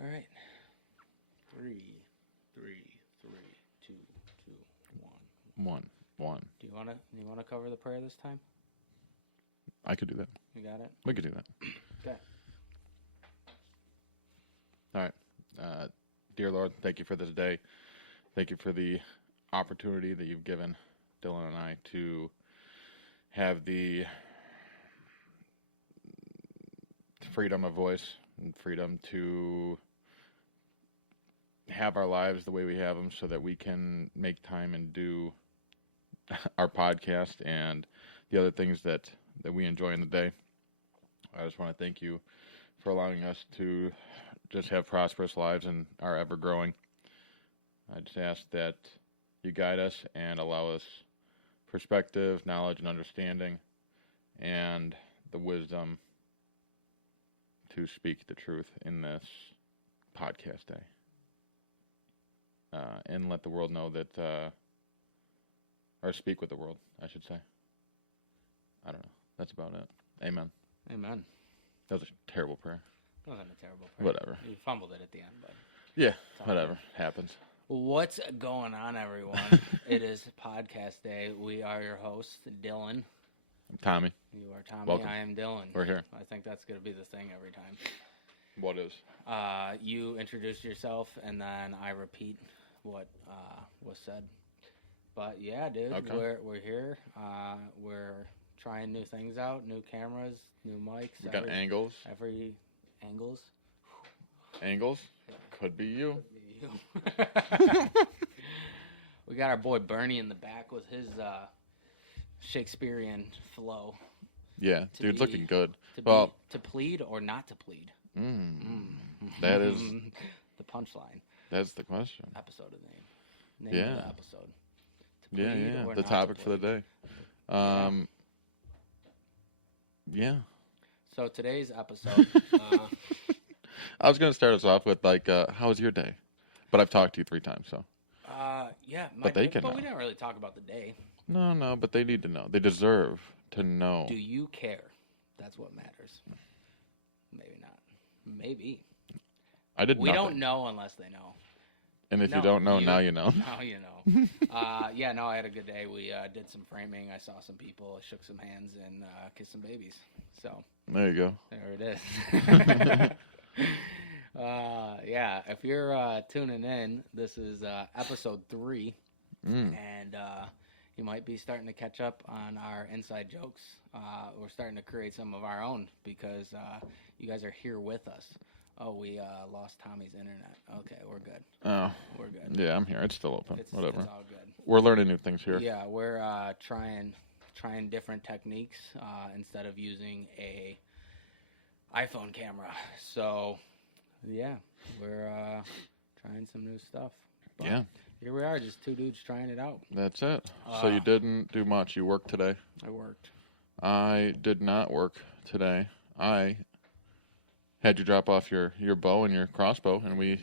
All right. 3, 3, 3, 2, 2, 1. 1. Do you wanna cover the prayer this time? I could do that. You got it? We could do that. Okay. All right. Dear Lord, thank you for this day. Thank you for the opportunity that you've given Dylan and I to have the freedom of voice and freedom to have our lives the way we have them so that we can make time and do our podcast and the other things that we enjoy in the day. I just want to thank you for allowing us to just have prosperous lives and are ever growing. I just ask that you guide us and allow us perspective, knowledge, and understanding, and the wisdom to speak the truth in this podcast day. And let the world know that, or speak with the world, I should say. I don't know. That's about it. Amen. Amen. That was a terrible prayer. It wasn't a terrible prayer. Whatever. You fumbled it at the end, but Yeah, whatever. Happens. what's going on, everyone? It is podcast day. We are your hosts, Dylan. I'm Tommy. You are Tommy. Welcome. I am Dylan. We're here. I think that's going to be the thing every time. What is? You introduce yourself, and then I repeat what was said. But yeah, dude, Okay. we're here. We're trying new things out, new cameras, new mics. We got angles. Every angles. Angles? Could be you. We got our boy Bernie in the back with his Shakespearean flow. Yeah, dude's looking good. To plead or not to plead. That is the punchline. That's the question. Episode of the name of the episode. To plead Yeah. or The not to topic for the plead. day. Yeah. So today's episode. I was gonna start us off with how was your day? But I've talked to you 3 times, so. Yeah. But they can But know. we didn't really talk about the day. No, but they need to know. They deserve to know. Do you care? That's what matters. Maybe not. Maybe. I did We nothing. don't know unless they know. And if No, you don't know, you- now you know. Now you know. Yeah, no, I had a good day. We did some framing. I saw some people, shook some hands, and kissed some babies. So There you go. there it is. Yeah, if you're tuning in, this is episode 3, and you might be starting to catch up on our inside jokes. We're starting to create some of our own because you guys are here with us. Oh, we lost Tommy's internet. Okay, we're good. Oh. We're good. Yeah, I'm here. It's still open. Whatever. It's all good. We're learning new things here. Yeah, we're trying different techniques instead of using a iPhone camera. So, yeah, we're trying some new stuff. But Yeah. here we are, just 2 dudes trying it out. That's it. So you didn't do much. You worked today. I worked. I did not work today. I had you drop off your bow and your crossbow, and Yes.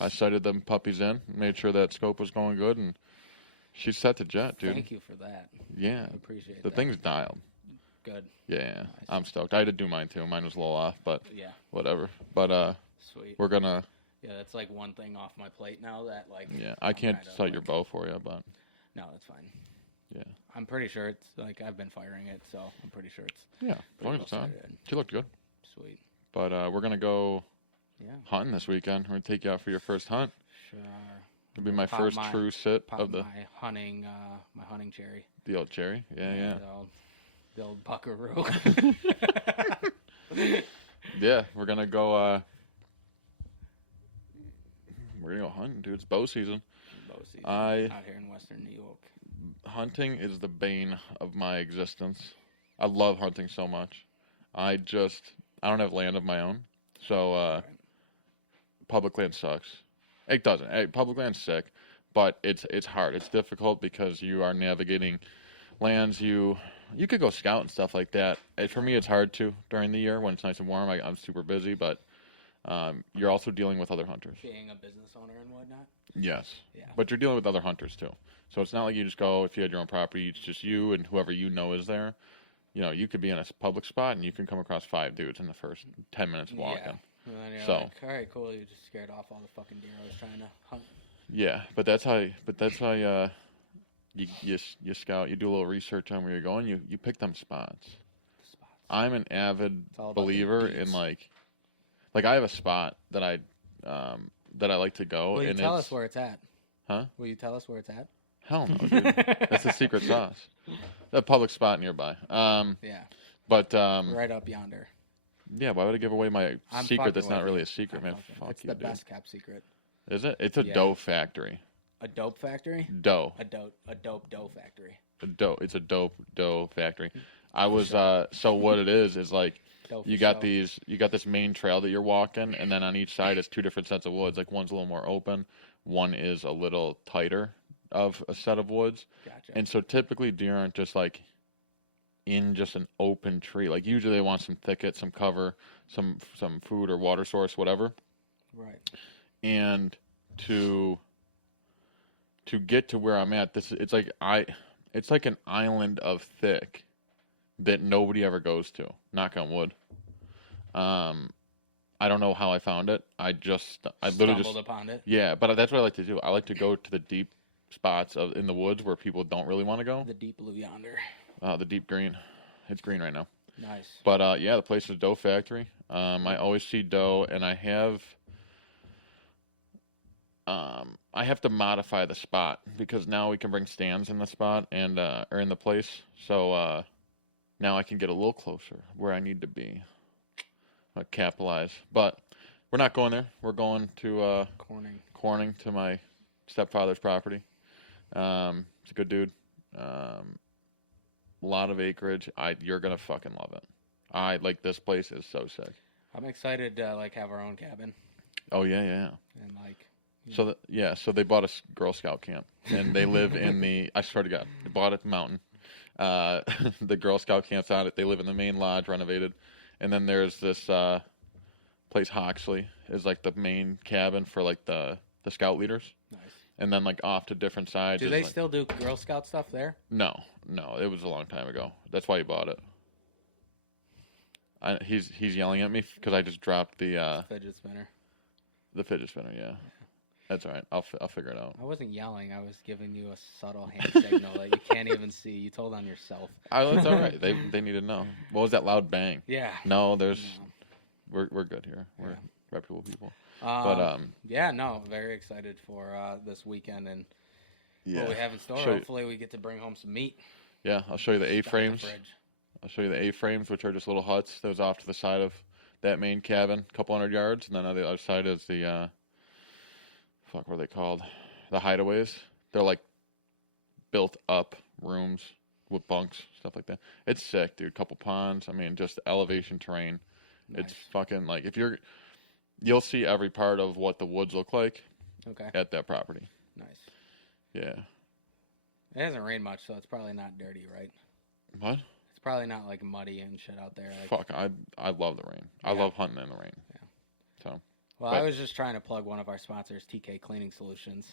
I sighted them puppies in, made sure that scope was going good, and she's set to jet, dude. Thank you for that. Yeah. I appreciate The that. thing's dialed. Good. Yeah, Nice. I'm stoked. I had to do mine too. Mine was a little off, but Yeah. whatever. But Sweet. we're gonna. Yeah, that's like one thing off my plate now that like. Yeah, I I'm can't kinda, sight your like- bow for you, but No, that's fine. yeah. I'm pretty sure it's like I've been firing it, so I'm pretty sure it's Yeah, as pretty long as well it's on. sighted. She looked good. Sweet. But we're gonna go Yeah. hunting this weekend. We're gonna take you out for your first hunt. Sure. It'll be my Pop first my- true sit Pop of the my hunting cherry. old cherry. Yeah. The old buckaroo. Yeah, we're gonna go. We're gonna go hunting, dude. It's bow season. Bow season I- out here in Western New York. Hunting is the bane of my existence. I love hunting so much. I don't have land of my own, so Right. public land sucks. It doesn't. Public land's sick, but it's hard. It's difficult because you are navigating lands. You could go scout and stuff like that. For me, it's hard to during the year when it's nice and warm. I'm super busy, but you're also dealing with other hunters. Being a business owner and whatnot. Yes. Yeah. But you're dealing with other hunters too. So it's not like you just go, if you had your own property, it's just you and whoever you know is there. You know, you could be in a public spot and you can come across 5 dudes in the first 10 minutes of walking. Yeah. And then you're So like, all right, cool. You just scared off all the fucking deer I was trying to hunt. yeah, but that's how you scout. You do a little research on where you're going. You pick them spots. I'm an avid believer in like I have a spot that I like to go. Will you and tell us where it's at? Huh? Will you tell us where it's at? Hell no, dude. That's the secret sauce. A public spot nearby. Yeah. But right up yonder. Yeah, why would I give away my secret that's not really a secret, man? Fuck it's you, the dude. best kept secret. Is it? It's a dough factory. A dope factory? Dough. A dope dough factory. It's a dope dough factory. I was so what it is like you got this main trail that you're walking, and then on each side is two different sets of woods. Like one's a little more open, one is a little tighter of a set of woods. Gotcha. And so typically deer aren't just like in just an open tree. Like usually they want some thicket, some cover, some food or water source, whatever. Right. And to get to where I'm at, it's like an island of thick that nobody ever goes to. Knock on wood. I don't know how I found it. I literally stumbled upon it. Yeah, but that's what I like to do. I like to go to the deep spots in the woods where people don't really want to go. The deep blue yonder. The deep green. It's green right now. Nice. But yeah, the place is Dough Factory. I always see doe, and I have to modify the spot because now we can bring stands in the spot and or in the place. So now I can get a little closer where I need to be. Capitalize. But we're not going there. We're going to Corning to my stepfather's property. He's a good dude. A lot of acreage. You're gonna fucking love it. This place is so sick. I'm excited to have our own cabin. Oh yeah. And So they bought a Girl Scout camp, and they live in the. I swear to God, they bought it at the mountain. The Girl Scout camp's on it. They live in the main lodge, renovated, and then there's this place Hoxley is like the main cabin for the Scout leaders. Nice. And then off to different sides. Do they still do Girl Scout stuff there? No, it was a long time ago. That's why he bought it. He's yelling at me because I just dropped the fidget spinner. The fidget spinner, yeah. That's all right. I'll figure it out. I wasn't yelling. I was giving you a subtle hand signal that you can't even see. You told on yourself. That's all right. They need to know. What was that loud bang? Yeah. No, we're good here. We're reputable people. Very excited for this weekend and what we have in store. Hopefully we get to bring home some meat. Yeah, I'll show you the A-frames. I'll show you the A-frames, which are just little huts. Those off to the side of that main cabin, a couple hundred yards, and then on the other side is the what are they called? The hideaways. They're built up rooms with bunks, stuff like that. It's sick, dude. Couple ponds. I mean, just elevation terrain. Nice. It's fucking you'll see every part of what the woods look like. Okay. At that property. Nice. Yeah. It hasn't rained much, so it's probably not dirty, right? What? It's probably not muddy and shit out there. Fuck, I love the rain. Yeah. I love hunting in the rain. Yeah. So. Well, I was just trying to plug one of our sponsors, TK Cleaning Solutions.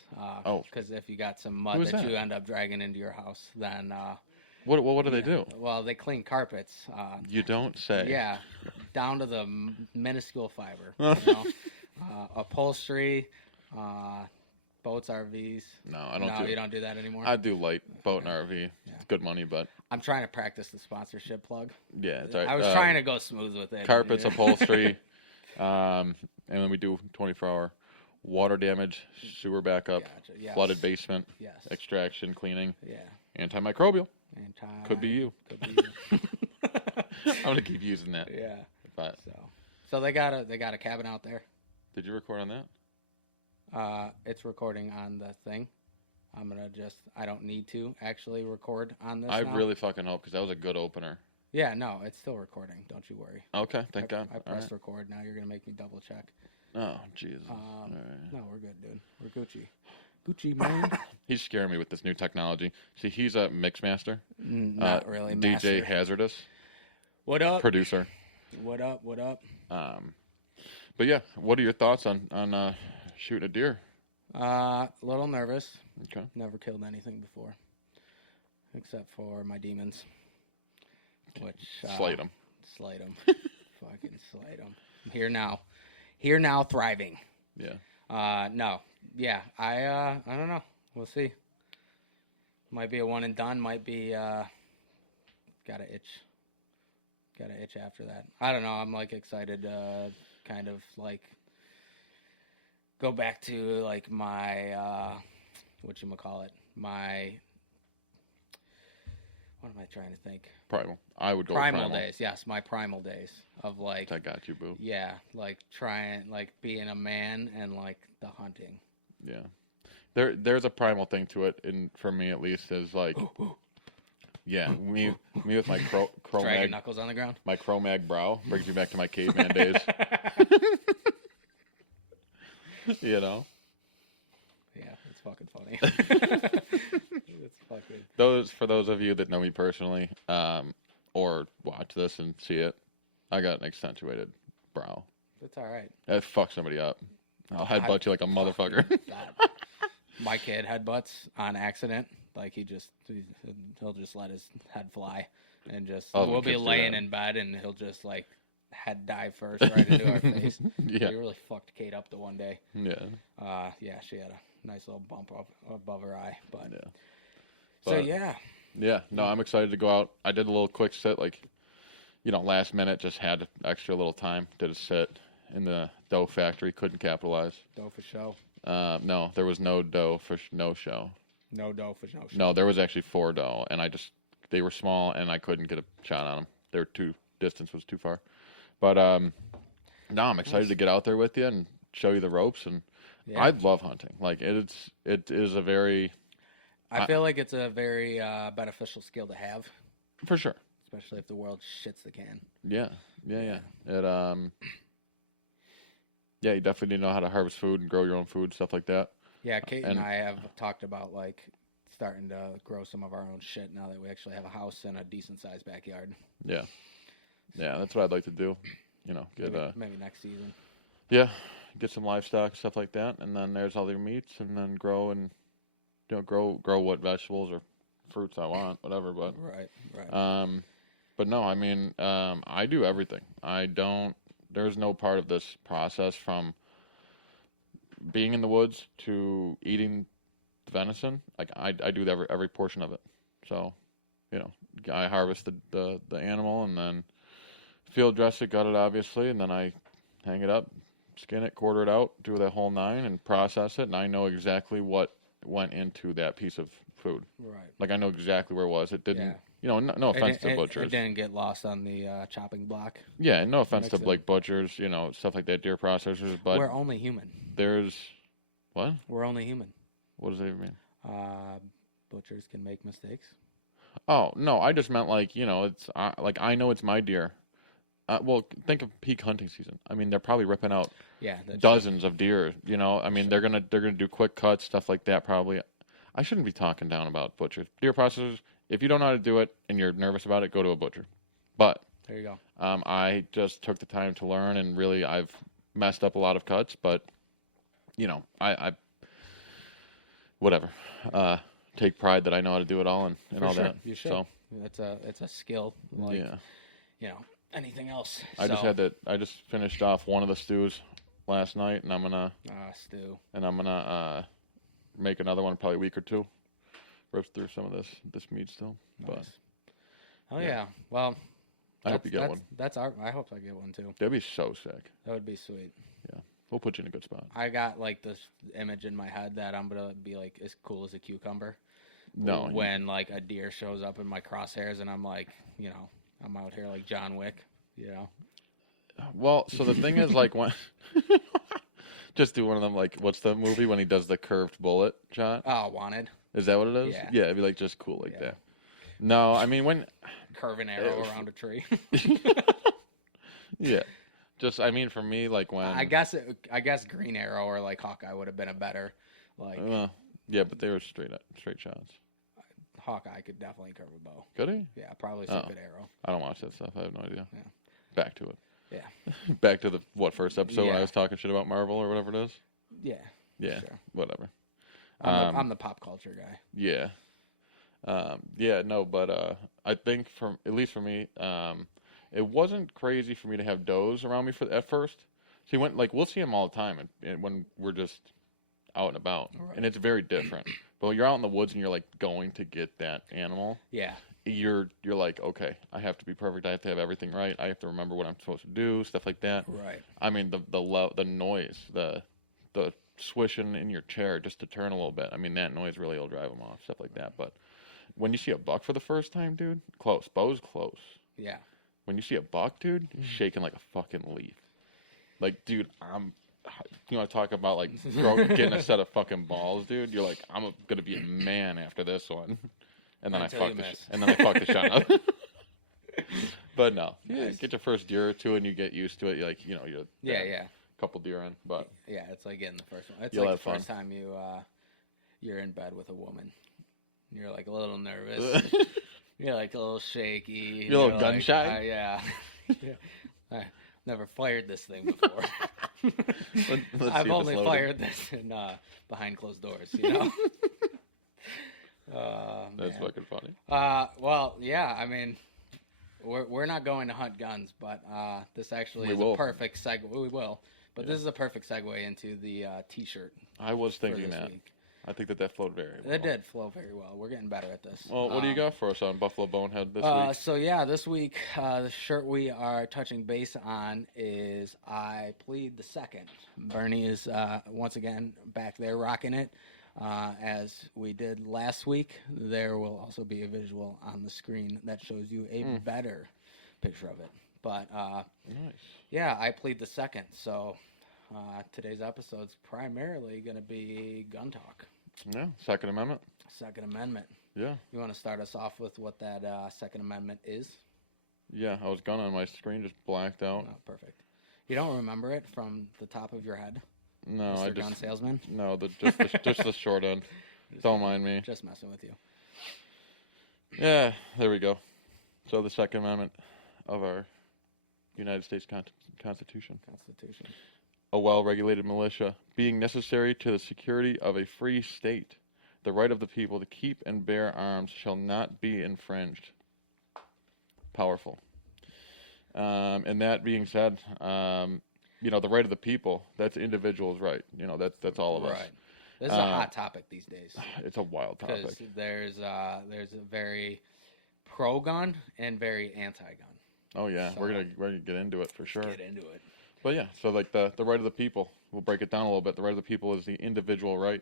Because if you got some mud that you end up dragging into your house, then... What do they do? Well, they clean carpets. You don't say. Yeah, down to the minuscule fiber. Upholstery, boats, RVs. No, I don't. No, you don't do that anymore. I do light boat and RV. Yeah. It's good money, but I'm trying to practice the sponsorship plug. Yeah, it's all right. I was trying to go smooth with it. Carpets, upholstery, and then we do 24-hour water damage, sewer backup, flooded basement, extraction, cleaning, antimicrobial. Could be you. I'm gonna keep using that. Yeah. But so they got a cabin out there. Did you record on that? It's recording on the thing. I don't need to actually record on this. I really fucking hope, because that was a good opener. Yeah, no, it's still recording. Don't you worry. Okay, thank God. I pressed record. Now you're gonna make me double check. Oh, Jesus. All right. No, we're good, dude. We're Gucci. Gucci, man. He's scaring me with this new technology. See, he's a mix master. Not really. DJ master. Hazardous. What up? Producer. What up? But yeah, what are your thoughts on shooting a deer? A little nervous. Okay. Never killed anything before, except for my demons. Which Slate them. Fucking slate them. I'm here now. here now, thriving. Yeah. No, yeah, I don't know. We'll see. Might be a one and done. Might be gotta itch after that. I don't know. I'm like excited to kind of like go back to like my whatchamacallit, my what am I trying to think? Primal. I would go Primal primal days. Yes, my primal days of like I got you, boo. yeah, like trying like being a man and like the hunting. Yeah. There's a primal thing to it, and for me at least, is like, yeah, me with my Dragging Cro-Mag, knuckles on the ground. my Cro-Mag brow brings me back to my caveman days. You know, Yeah, it's fucking funny. It's fucking. for those of you that know me personally, or watch this and see it, I got an accentuated brow. It's all right. That fucks somebody up. I'll headbutt you like a motherfucker. My kid headbutts on accident. Like he'll just let his head fly and just we'll be laying in bed and he'll just like head dive first right into our face. Yeah. He really fucked Kate up the one day. Yeah. Yeah, she had a nice little bump up above her eye. But Yeah. so yeah. Yeah. No, I'm excited to go out. I did a little quick sit, like, last minute, just had extra little time. Did a sit in the dough factory. Couldn't capitalize. Dough for show. No, there was no dough for no show. No dough for no show. No, there was actually 4 dough, and they were small, and I couldn't get a shot on them. Distance was too far. But no, I'm excited to get out there with you and show you the ropes. And I love hunting. Like it is a very. I feel like it's a very beneficial skill to have. For sure. Especially if the world shits the can. Yeah. It yeah, you definitely need to know how to harvest food and grow your own food, stuff like that. Yeah, Kate and I have talked about like starting to grow some of our own shit now that we actually have a house and a decent sized backyard. Yeah. Yeah, that's what I'd like to do. Get maybe next season. Yeah, get some livestock, stuff like that, and then there's all your meats, and then grow and grow what vegetables or fruits I want, whatever. But right. But no, I mean, I do everything. There's no part of this process from being in the woods to eating the venison. Like I do every portion of it. So, I harvest the animal and then field dress it, gut it obviously, and then I hang it up, skin it, quarter it out, do the whole 9 and process it, and I know exactly what went into that piece of food. Right. Like I know exactly where it was. It didn't, no offense to butchers. It didn't get lost on the chopping block. Yeah, and no offense to like butchers, stuff like that, deer processors, but we're only human. There's what? We're only human. What does that even mean? Butchers can make mistakes. Oh no, I just meant like it's like I know it's my deer. Well, think of peak hunting season. I mean, they're probably ripping out dozens of deer. I mean, they're gonna do quick cuts, stuff like that. Probably, I shouldn't be talking down about butchers, deer processors. If you don't know how to do it and you're nervous about it, go to a butcher. But there you go. I just took the time to learn, and really, I've messed up a lot of cuts. But I whatever. Take pride that I know how to do it all and all that. You should. So it's a skill. Like, anything else. I just finished off one of the stews last night, and I'm gonna stew. And I'm gonna make another one probably a week or 2. Roast through some of this meat still. Nice. But yeah. Well, I hope you get one. I hope I get one too. That'd be so sick. That would be sweet. Yeah, we'll put you in a good spot. I got like this image in my head that I'm gonna be like as cool as a cucumber. No. When like a deer shows up in my crosshairs, and I'm like, I'm out here like John Wick, Well, so the thing is, like, when just do one of them, like, what's the movie when he does the curved bullet shot? Oh, Wanted. Is that what it is? Yeah, it'd be like just cool like that. No, I mean when curve an arrow around a tree. Yeah, just I mean for me, like when I guess Green Arrow or like Hawkeye would have been a better like. Yeah, but they were straight shots. Hawkeye could definitely curve a bow. Could he? Yeah, probably some good arrow. I don't watch that stuff. I have no idea. Yeah. Back to it. Yeah. Back to the first episode when I was talking shit about Marvel or whatever it is? Yeah. Yeah. Sure. Whatever. I'm the pop culture guy. Yeah. But I think at least for me, it wasn't crazy for me to have does around me at first. See, we'll see them all the time, and when we're just out and about, Right. and it's very different. But when you're out in the woods and you're like going to get that animal, Yeah. you're like, okay, I have to be perfect. I have to have everything right. I have to remember what I'm supposed to do, stuff like that. Right. I mean, the noise, the swishing in your chair just to turn a little bit. I mean, that noise really will drive them off, stuff like that. But when you see a buck for the first time, dude, close. Bow's close. Yeah. When you see a buck, dude, he's shaking like a fucking leaf. Like, dude, you want to talk about like getting a set of fucking balls, dude? You're like, I'm gonna be a man after this one, and then I fuck the shot up. But no, Nice. get your first deer or two, and you get used to it. You're like, you're Yeah. couple deer in, but Yeah, it's like getting the first one. It's You'll like the have first fun. time you're in bed with a woman. You're like a little nervous. You're like a little shaky. You're a little gun like, shy? Yeah. I never fired this thing before. Let's see if I've it's only loaded. fired this in behind closed doors, you know. That's Man. fucking funny. Well, yeah. I mean, we're not going to hunt guns, but this actually We is will. a perfect segue. We will, but Yeah. this is a perfect segue into the T-shirt I was for thinking this that. week. I think that flowed very well. It did flow very well. We're getting better at this. Well, what do you got for us on Buffalo Bonehead this week? So yeah, this week the shirt we are touching base on is "I Plead the Second." Bernie is once again back there rocking it, as we did last week. There will also be a visual on the screen that shows you a better picture of it. But Nice. yeah, I plead the second. So today's episode's primarily going to be gun talk, Yeah, Second Amendment. Second Amendment. Yeah. You want to start us off with what that Second Amendment is? Yeah, I was gonna, my screen just blacked out. Oh, perfect. You don't remember it from the top of your head, No, Mr. I Gun just Salesman? just the short end. Don't mind me. Just messing with you. Yeah, there we go. So the Second Amendment of our United States Constitution. Constitution. A well-regulated militia, being necessary to the security of a free state. The right of the people to keep and bear arms shall not be infringed. Powerful. And that being said, the right of the people, that's individuals' right. That's all of us. Right. This is a hot topic these days. It's a wild Because topic. there's a very pro-gun and very anti-gun. Oh yeah, So- we're gonna get into it for sure. Get into it. But yeah, so like the right of the people, we'll break it down a little bit. The right of the people is the individual right.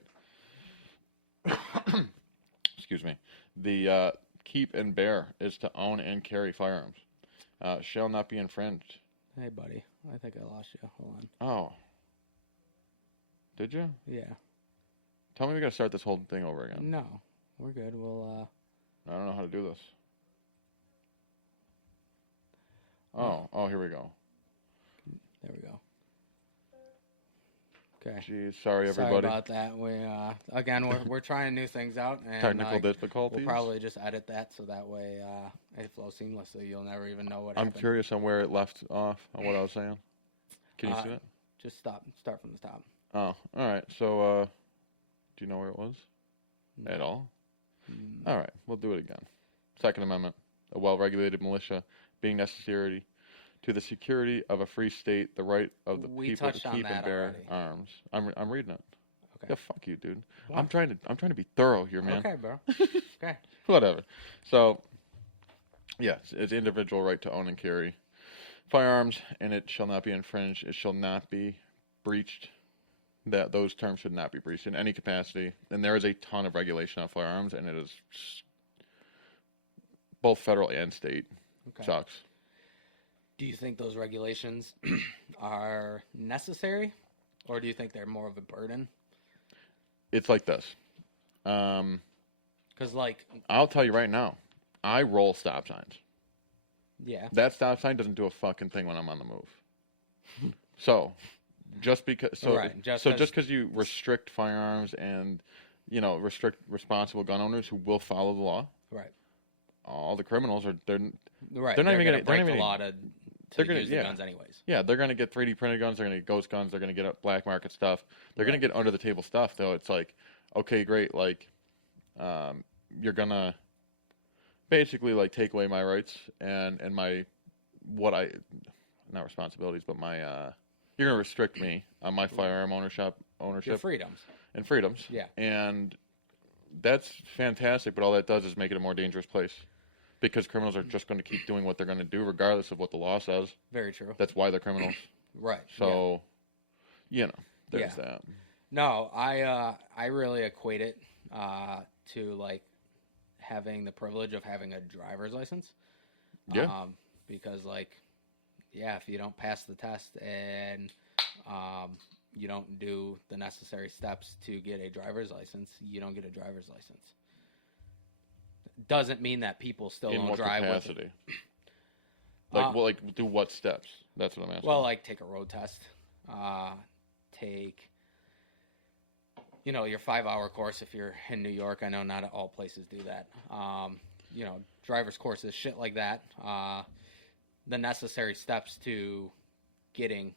Excuse me. The keep and bear is to own and carry firearms. Shall not be infringed. Hey, buddy. I think I lost you. Hold on. Oh. Did you? Yeah. Tell me we gotta start this whole thing over again. No. We're good. We'll, I don't know how to do this. Oh, here we go. there we go. Okay. Jeez, sorry Sorry everybody. about that. We're trying new things out, and Technical difficulties. we'll probably just edit that so that way it flows seamlessly. You'll never even know what I'm happened. curious on where it left off on what I was saying. Can you see it? Just start from the top. Oh, all right. So, do you know where it was No. at all? Mm, All right, we'll do it again. Second Amendment: a well-regulated militia, being necessary to the security of a free state, the right of the We people to touched on keep and that bear already. arms. I'm reading it. Okay. Yeah, fuck you, dude. Why? I'm trying to be thorough here, man. Okay, bro. Okay. Whatever. So, yes, it's individual right to own and carry firearms, and it shall not be infringed. It shall not be breached. That those terms should not be breached in any capacity. And there is a ton of regulation on firearms, and it is both federal and state. Okay. Sucks. Do you think those regulations are necessary, or do you think they're more of a burden? It's like this. Because, I'll tell you right now, I roll stop signs. yeah. That stop sign doesn't do a fucking thing when I'm on the move. So, just because Right, just 'cause- just because you restrict firearms and restrict responsible gun owners who will follow the law, Right. all the criminals they're Right. They're not even gonna gonna- break they're not the even- law to they're gonna- use the yeah. guns anyways. yeah, they're gonna get 3D printed guns, they're gonna get ghost guns, they're gonna get black market stuff, they're gonna Right. get under the table stuff. Though it's like, okay, great, like you're gonna basically like take away my rights and my not responsibilities, but my you're going to restrict me on my firearm ownership Your freedoms. and freedoms. Yeah. And that's fantastic, but all that does is make it a more dangerous place. Because criminals are just going to keep doing what they're going to do regardless of what the law says. Very true. That's why they're criminals. Right. So, there's that. No, I really equate it to like having the privilege of having a driver's license. Yeah. Because like, if you don't pass the test and you don't do the necessary steps to get a driver's license, you don't get a driver's license. Doesn't mean that people still don't drive capacity? With it. Do what steps? That's what I'm asking. Well, like take a road test, take your 5-hour course if you're in New York. I know not all places do that. Driver's courses, shit like that. The necessary steps to getting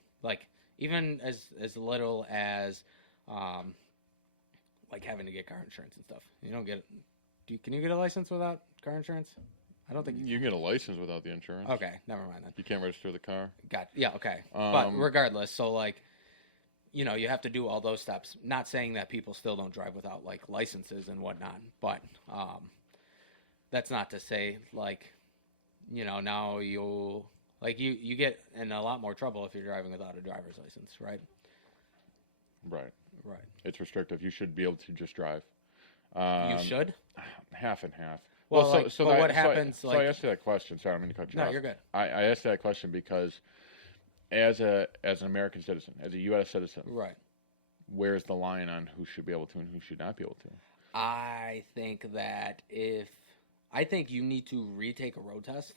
even as little as having to get car insurance and stuff. You don't get. Can you get a license without car insurance? I don't think you can get a license without the insurance. Okay, never mind then. You can't register the car. Okay. But regardless, so you have to do all those steps. Not saying that people still don't drive without licenses and whatnot, but that's not to say now you get in a lot more trouble if you're driving without a driver's license, right? Right. Right. It's restrictive. You should be able to just drive. You should? Half and half. Well, what happens? So I asked you that question. Sorry, I'm going to cut you off. No, you're good. I asked that question because as an American citizen, as a U.S. citizen, right, where's the line on who should be able to and who should not be able to? I think that you need to retake a road test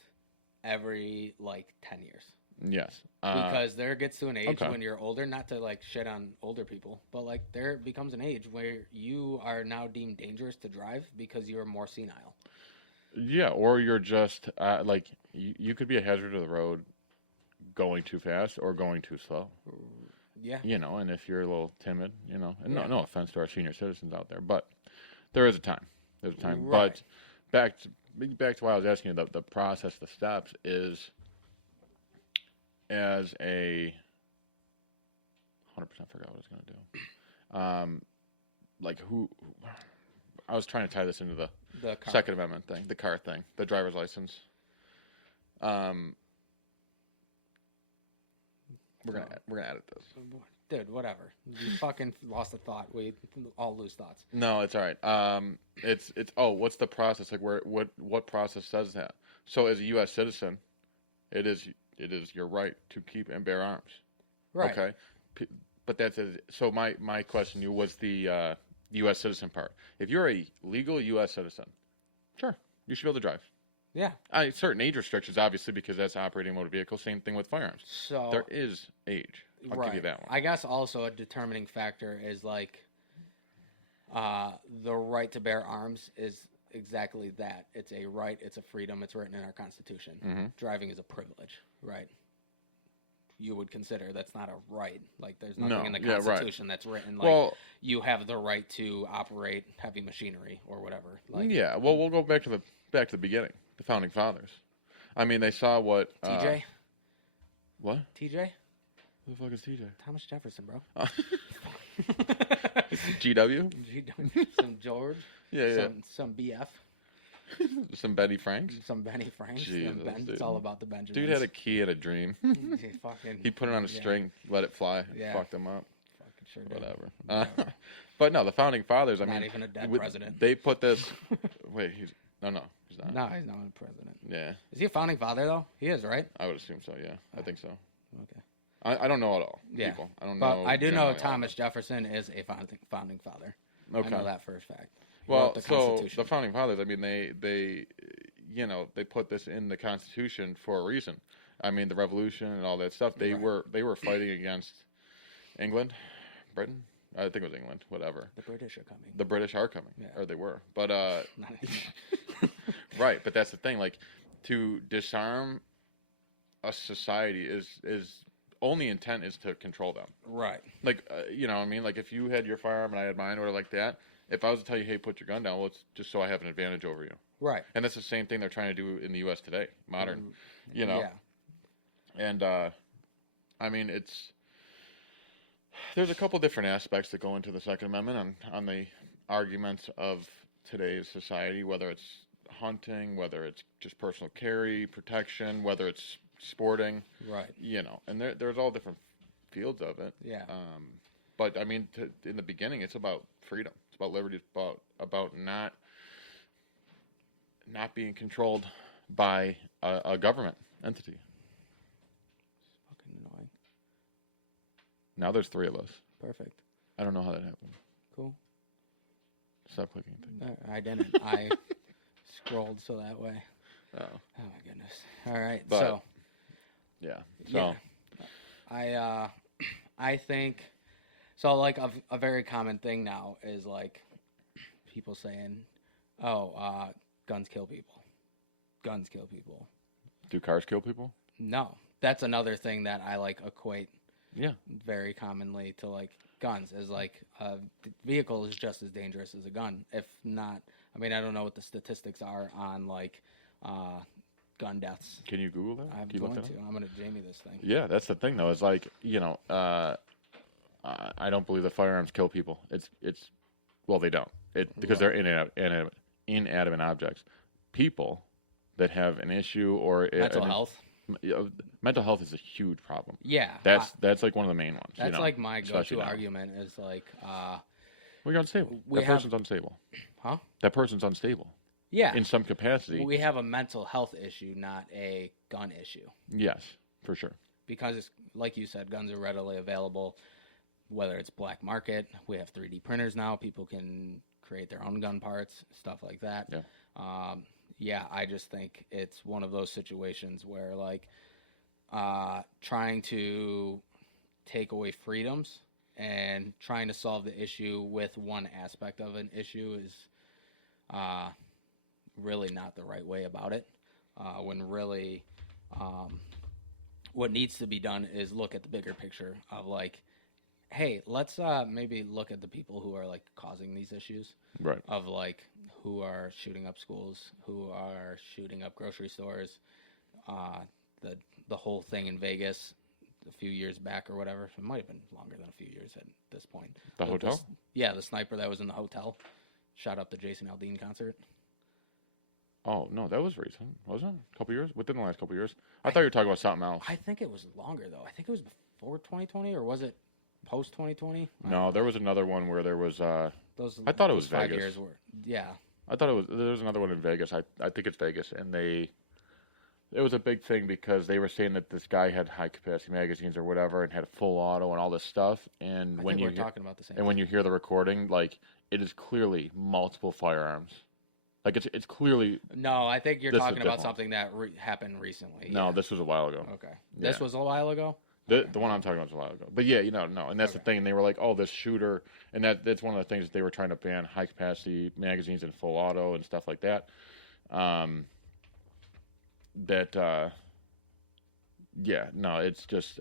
every 10 years. Yes. Because there gets to an age when you're older, not to shit on older people, but there becomes an age where you are now deemed dangerous to drive because you're more senile. Yeah, or you're just you could be a hazard to the road going too fast or going too slow. Yeah. And if you're a little timid, and no offense to our senior citizens out there, but there is a time. There's a time. Right. But back to why I was asking you, the process, the steps is as a 100% forgot what I was going to do. Who I was trying to tie this into the Second Amendment thing, the car thing, the driver's license. We're gonna edit this. Dude, whatever. You fucking lost a thought. We all lose thoughts. No, it's all right. It's what's the process? What process says that? So as a U.S. citizen, it is your right to keep and bear arms. Right. Okay. But that's it. So my question to you was the U.S. citizen part. If you're a legal U.S. citizen, sure, you should be able to drive. Yeah. Certain age restrictions, obviously, because that's operating a motor vehicle. Same thing with firearms. So there is age. I'll give you that one. I guess also a determining factor is the right to bear arms is exactly that. It's a right. It's a freedom. It's written in our Constitution. Mm-hmm. Driving is a privilege, right? You would consider that's not a right. There's nothing in the Constitution that's written you have the right to operate heavy machinery or whatever. Yeah. Well, we'll go back to the beginning. The founding fathers. I mean, they saw what TJ. What? TJ? Who the fuck is TJ? Thomas Jefferson, bro. GW? Some George. Yeah. Some BF. Some Benny Franks. Some Benny Franks. Jesus, it's all about the Benjamins. Dude had a key and a dream. He put it on a string, let it fly, fucked him up. Fucking sure did. Whatever. But no, the founding fathers. Not even a dead president. They put this. Wait, he's not. No, he's not a president. Yeah. Is he a founding father though? He is, right? I would assume so. Yeah, I think so. Okay. I don't know at all. Yeah. People. I don't know. But I do know Thomas Jefferson is a founding father. Okay. I know that for a fact. Well, so the founding fathers. I mean, they put this in the Constitution for a reason. I mean, the Revolution and all that stuff. They were fighting against England, Britain. I think it was England. Whatever. The British are coming. The British are coming, or they were. But right. But that's the thing. To disarm a society is only intent is to control them. Right. You know what I mean? If you had your firearm and I had mine or like that, if I was to tell you, hey, put your gun down, well, it's just so I have an advantage over you. Right. And that's the same thing they're trying to do in the U.S. today, modern, Yeah. And, I mean, it's There's a couple different aspects that go into the Second Amendment on the arguments of today's society, whether it's hunting, whether it's just personal carry, protection, whether it's sporting, Right. and there's all different fields of it. Yeah. But I mean, in the beginning, it's about freedom. It's about liberty. It's about not being controlled by a government entity. It's fucking annoying. Now there's 3 of us. Perfect. I don't know how that happened. Cool. Stop clicking things. I didn't. I scrolled so that way. Oh. Oh my goodness. All right. But, so. Yeah. So. Yeah. I think. So like a very common thing now is like people saying, "Oh, guns kill people. Guns kill people." Do cars kill people? No, that's another thing that I like equate. Yeah. Very commonly to like guns is like a vehicle is just as dangerous as a gun, if not. I mean, I don't know what the statistics are on like gun deaths. Can you Google that? I'm Can you going look to. that up? I'm going to Jamie this thing. Yeah, that's the thing though. It's like I don't believe that firearms kill people. Well, they don't. Because they're inanimate objects. People that have an issue or Mental health. Mental health is a huge problem. Yeah, that's like one of the main ones. That's like my go-to argument is like, well, you're unstable. We That have- person's unstable. Huh? That person's unstable yeah, in some capacity. we have a mental health issue, not a gun issue, Yes, for sure. because it's, like you said, guns are readily available. Whether it's black market, we have 3D printers now. People can create their own gun parts, stuff like that. Yeah. I just think it's one of those situations where like trying to take away freedoms and trying to solve the issue with one aspect of an issue is really not the right way about it. When really what needs to be done is look at the bigger picture of like, hey, let's maybe look at the people who are like causing these issues. Right. Of like who are shooting up schools, who are shooting up grocery stores, the whole thing in Vegas a few years back or whatever. It might have been longer than a few years at this point. The hotel? The sniper that was in the hotel shot up the Jason Aldean concert. Oh, no, that was recent, wasn't it? A couple years? Within the last couple years? I thought you were talking about something else. I think it was longer though. I think it was before 2020 or was it post 2020? No, there was another one where there was Those I thought it was 5 Vegas. years were, yeah. I thought there was another one in Vegas. I think it's Vegas, and it was a big thing because they were saying that this guy had high capacity magazines or whatever and had a full auto and all this stuff. And I when think you we're talking about the same. when you hear the recording, like it is clearly multiple firearms. Like it's clearly. No, I think you're This is talking about different. something that happened recently. No, yeah. this was a while ago. Okay. This Yeah. was a while ago? The one I'm talking about was a while ago. But yeah, no, and that's the Okay. thing. And they were like, oh, this shooter, and that's one of the things that they were trying to ban high capacity magazines and full auto and stuff like that. It's just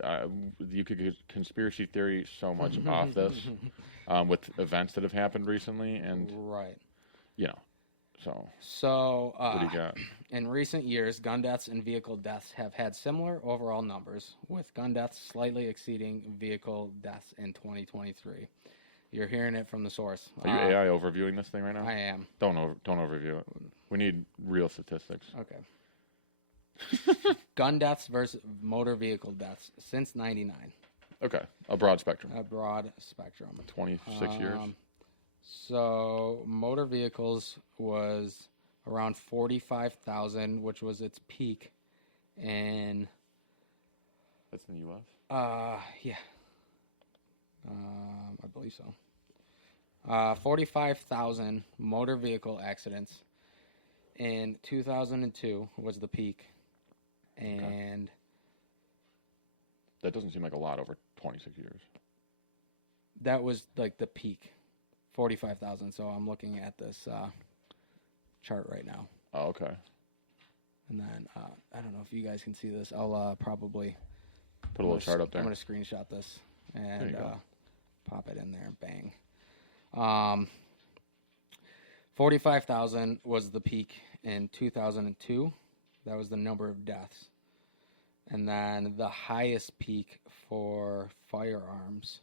you could get conspiracy theory so much off this with events that have happened recently, and Right. So what do you So, got? in recent years, gun deaths and vehicle deaths have had similar overall numbers, with gun deaths slightly exceeding vehicle deaths in 2023. You're hearing it from the source. Are you AI overviewing this thing right now? I am. Don't overview it. We need real statistics. Okay. Gun deaths versus motor vehicle deaths since 99. Okay, a broad spectrum. A broad spectrum. 26 years. So motor vehicles was around 45,000, which was its peak in That's in the U.S. yeah. I believe so. 45,000 motor vehicle accidents in 2002 was the peak. And That doesn't seem like a lot over 26 years. that was like the peak. 45,000. So I'm looking at this chart right now. Oh, okay. And then I don't know if you guys can see this. I'll probably Put a little chart up there. I'm going to screenshot this and There you go. pop it in there. Bang. 45,000 was the peak in 2002. That was the number of deaths. And then the highest peak for firearms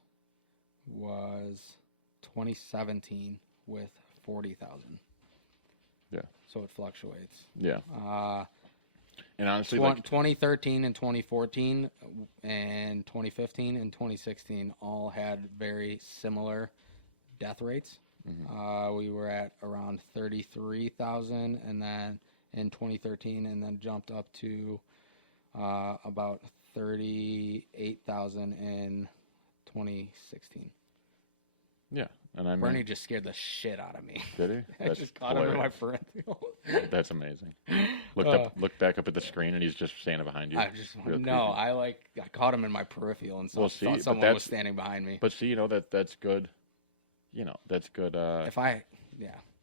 was 2017 with 40,000. Yeah. So it fluctuates. Yeah. And honestly, 2013 and 2014 and 2015 and 2016 all had very similar death rates. Mm-hmm. We were at around 33,000, and then in 2013, and then jumped up to about 38,000 in 2016 Yeah, and I mean, Bernie just scared the shit out of me. Did he? I just caught him in my peripheral. That's amazing. Looked back up at the screen, and he's just standing behind you. I caught him in my peripheral, and thought someone was standing behind me. But see, that's good. That's good.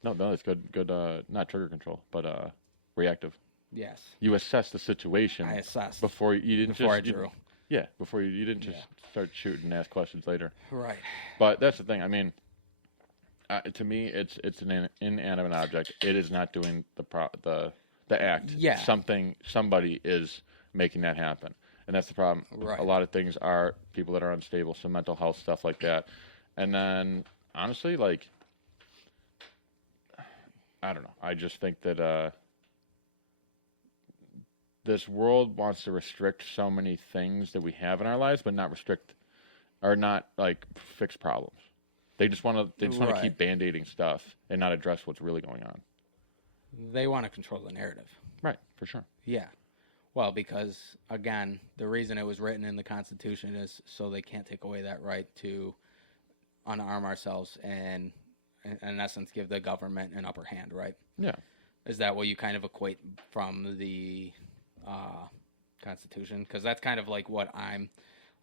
No, that's good. Good. Not trigger control, but reactive. Yes. You assess the situation. I assessed before you didn't before I drew. Before you didn't just start shooting and ask questions later. Right. But that's the thing. I mean, to me, it's an inanimate object. It is not doing the act. Yeah. Somebody is making that happen, and that's the problem. Right. A lot of things are people that are unstable, some mental health stuff like that, and then honestly, like, I don't know. I just think that this world wants to restrict so many things that we have in our lives, but not fix problems. They just want to keep band-aiding stuff and not address what's really going on. They want to control the narrative. Right, for sure. Yeah. Well, because again, the reason it was written in the Constitution is so they can't take away that right to unarm ourselves and, in essence, give the government an upper hand, right? Yeah. Is that what you kind of equate from the Constitution? Because that's kind of like what I'm.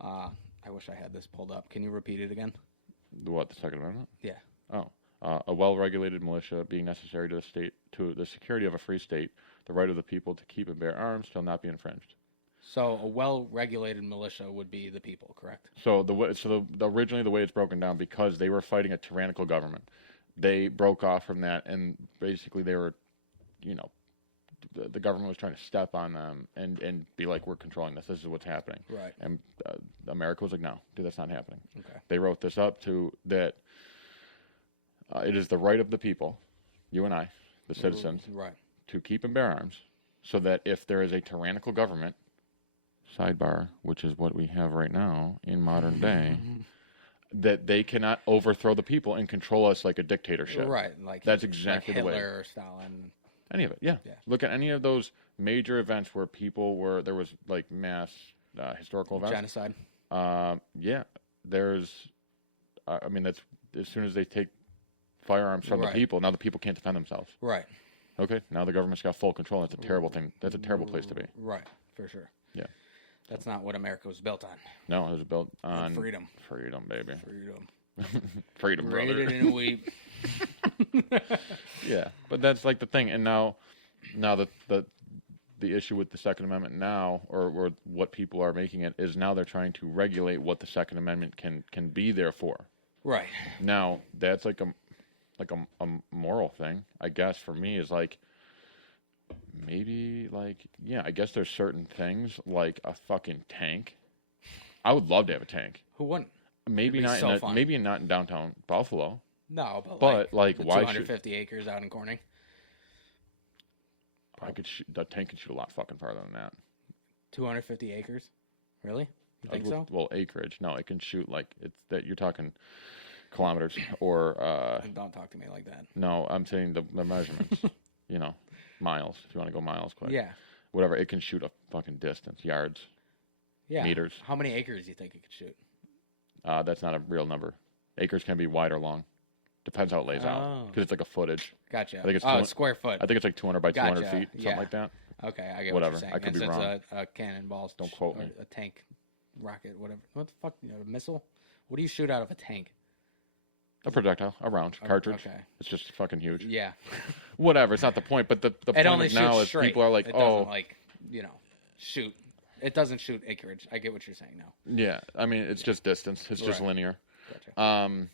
I wish I had this pulled up. Can you repeat it again? What, the Second Amendment? Yeah. Oh, a well-regulated militia being necessary to the security of a free state, the right of the people to keep and bear arms shall not be infringed. So a well-regulated militia would be the people, correct? So originally the way it's broken down, because they were fighting a tyrannical government, they broke off from that, and basically they were, the government was trying to step on them and be like, we're controlling this. This is what's happening. Right. And America was like, no, dude, that's not happening. Okay. They wrote this up to that it is the right of the people, you and I, the citizens, right, to keep and bear arms, so that if there is a tyrannical government, sidebar, which is what we have right now in modern day, that they cannot overthrow the people and control us like a dictatorship. Right. Like that's exactly like the way. Hitler or Stalin. Any of it, yeah. Look at any of those major events where there was like mass historical events. Genocide. There's, that's as soon as they take firearms from the people, now the people can't defend themselves. Right. Okay, now the government's got full control. That's a terrible thing. That's a terrible place to be. Right, for sure. Yeah. That's not what America was built on. No, it was built on freedom. Freedom, baby. Freedom, brother. Read it in a week. Yeah, but that's like the thing. And now the issue with the Second Amendment now, or what people are making it, is now they're trying to regulate what the Second Amendment can be there for. Right. Now that's like a moral thing, I guess. For me, is like, maybe I guess there's certain things like a fucking tank. I would love to have a tank. Who wouldn't? Maybe not. Maybe not in downtown Buffalo. No, but why 250 acres out in Corning? The tank could shoot a lot fucking farther than that. 250 acres? Really? You think so? Well, acreage. No, it can shoot you're talking kilometers or. Don't talk to me like that. No, I'm saying the measurements. Miles. If you want to go miles quick. Yeah. Whatever. It can shoot a fucking distance, yards. Yeah. Meters. How many acres do you think it could shoot? That's not a real number. Acres can be wide or long. Depends how it lays out. Because it's like a footage. Gotcha. I think it's square foot. I think it's like 200 by 200 feet, something like that. Okay, I get whatever. What you're saying. I could be wrong. A cannonball. Don't quote me. A tank, rocket, whatever. What the fuck? A missile? What do you shoot out of a tank? A projectile, a round, cartridge. Okay. It's just fucking huge. Yeah. Whatever. It's not the point. But the point of now is people are like, it doesn't shoot. It doesn't shoot acreage. I get what you're saying now. Yeah. I mean, it's just distance. It's just linear. Gotcha.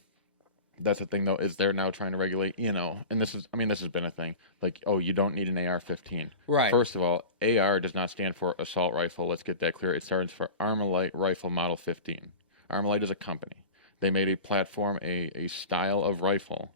That's the thing, though, is they're now trying to regulate, and this has been a thing. Like, you don't need an AR-15. Right. First of all, AR does not stand for assault rifle. Let's get that clear. It stands for Armalite Rifle Model 15. Armalite is a company. They made a platform, a style of rifle,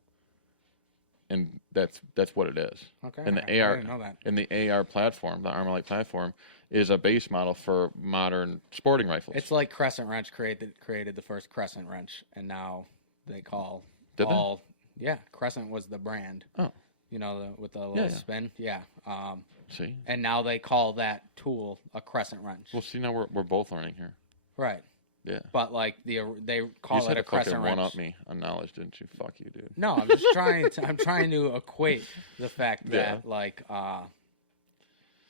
and that's what it is. Okay. And I didn't know that. the AR platform, the Armalite platform, is a base model for modern sporting rifles. It's like Crescent Wrench created the first Crescent Wrench, and now they call Did all. They? Yeah, Crescent was the brand. Oh. You know, with the little spin. Yeah. See. And now they call that tool a Crescent Wrench. Well, see, now we're both learning here. Right. Yeah. But like they call it a Crescent Wrench. You one up me on knowledge, didn't you? Fuck you, dude. No, I'm just trying to equate the fact that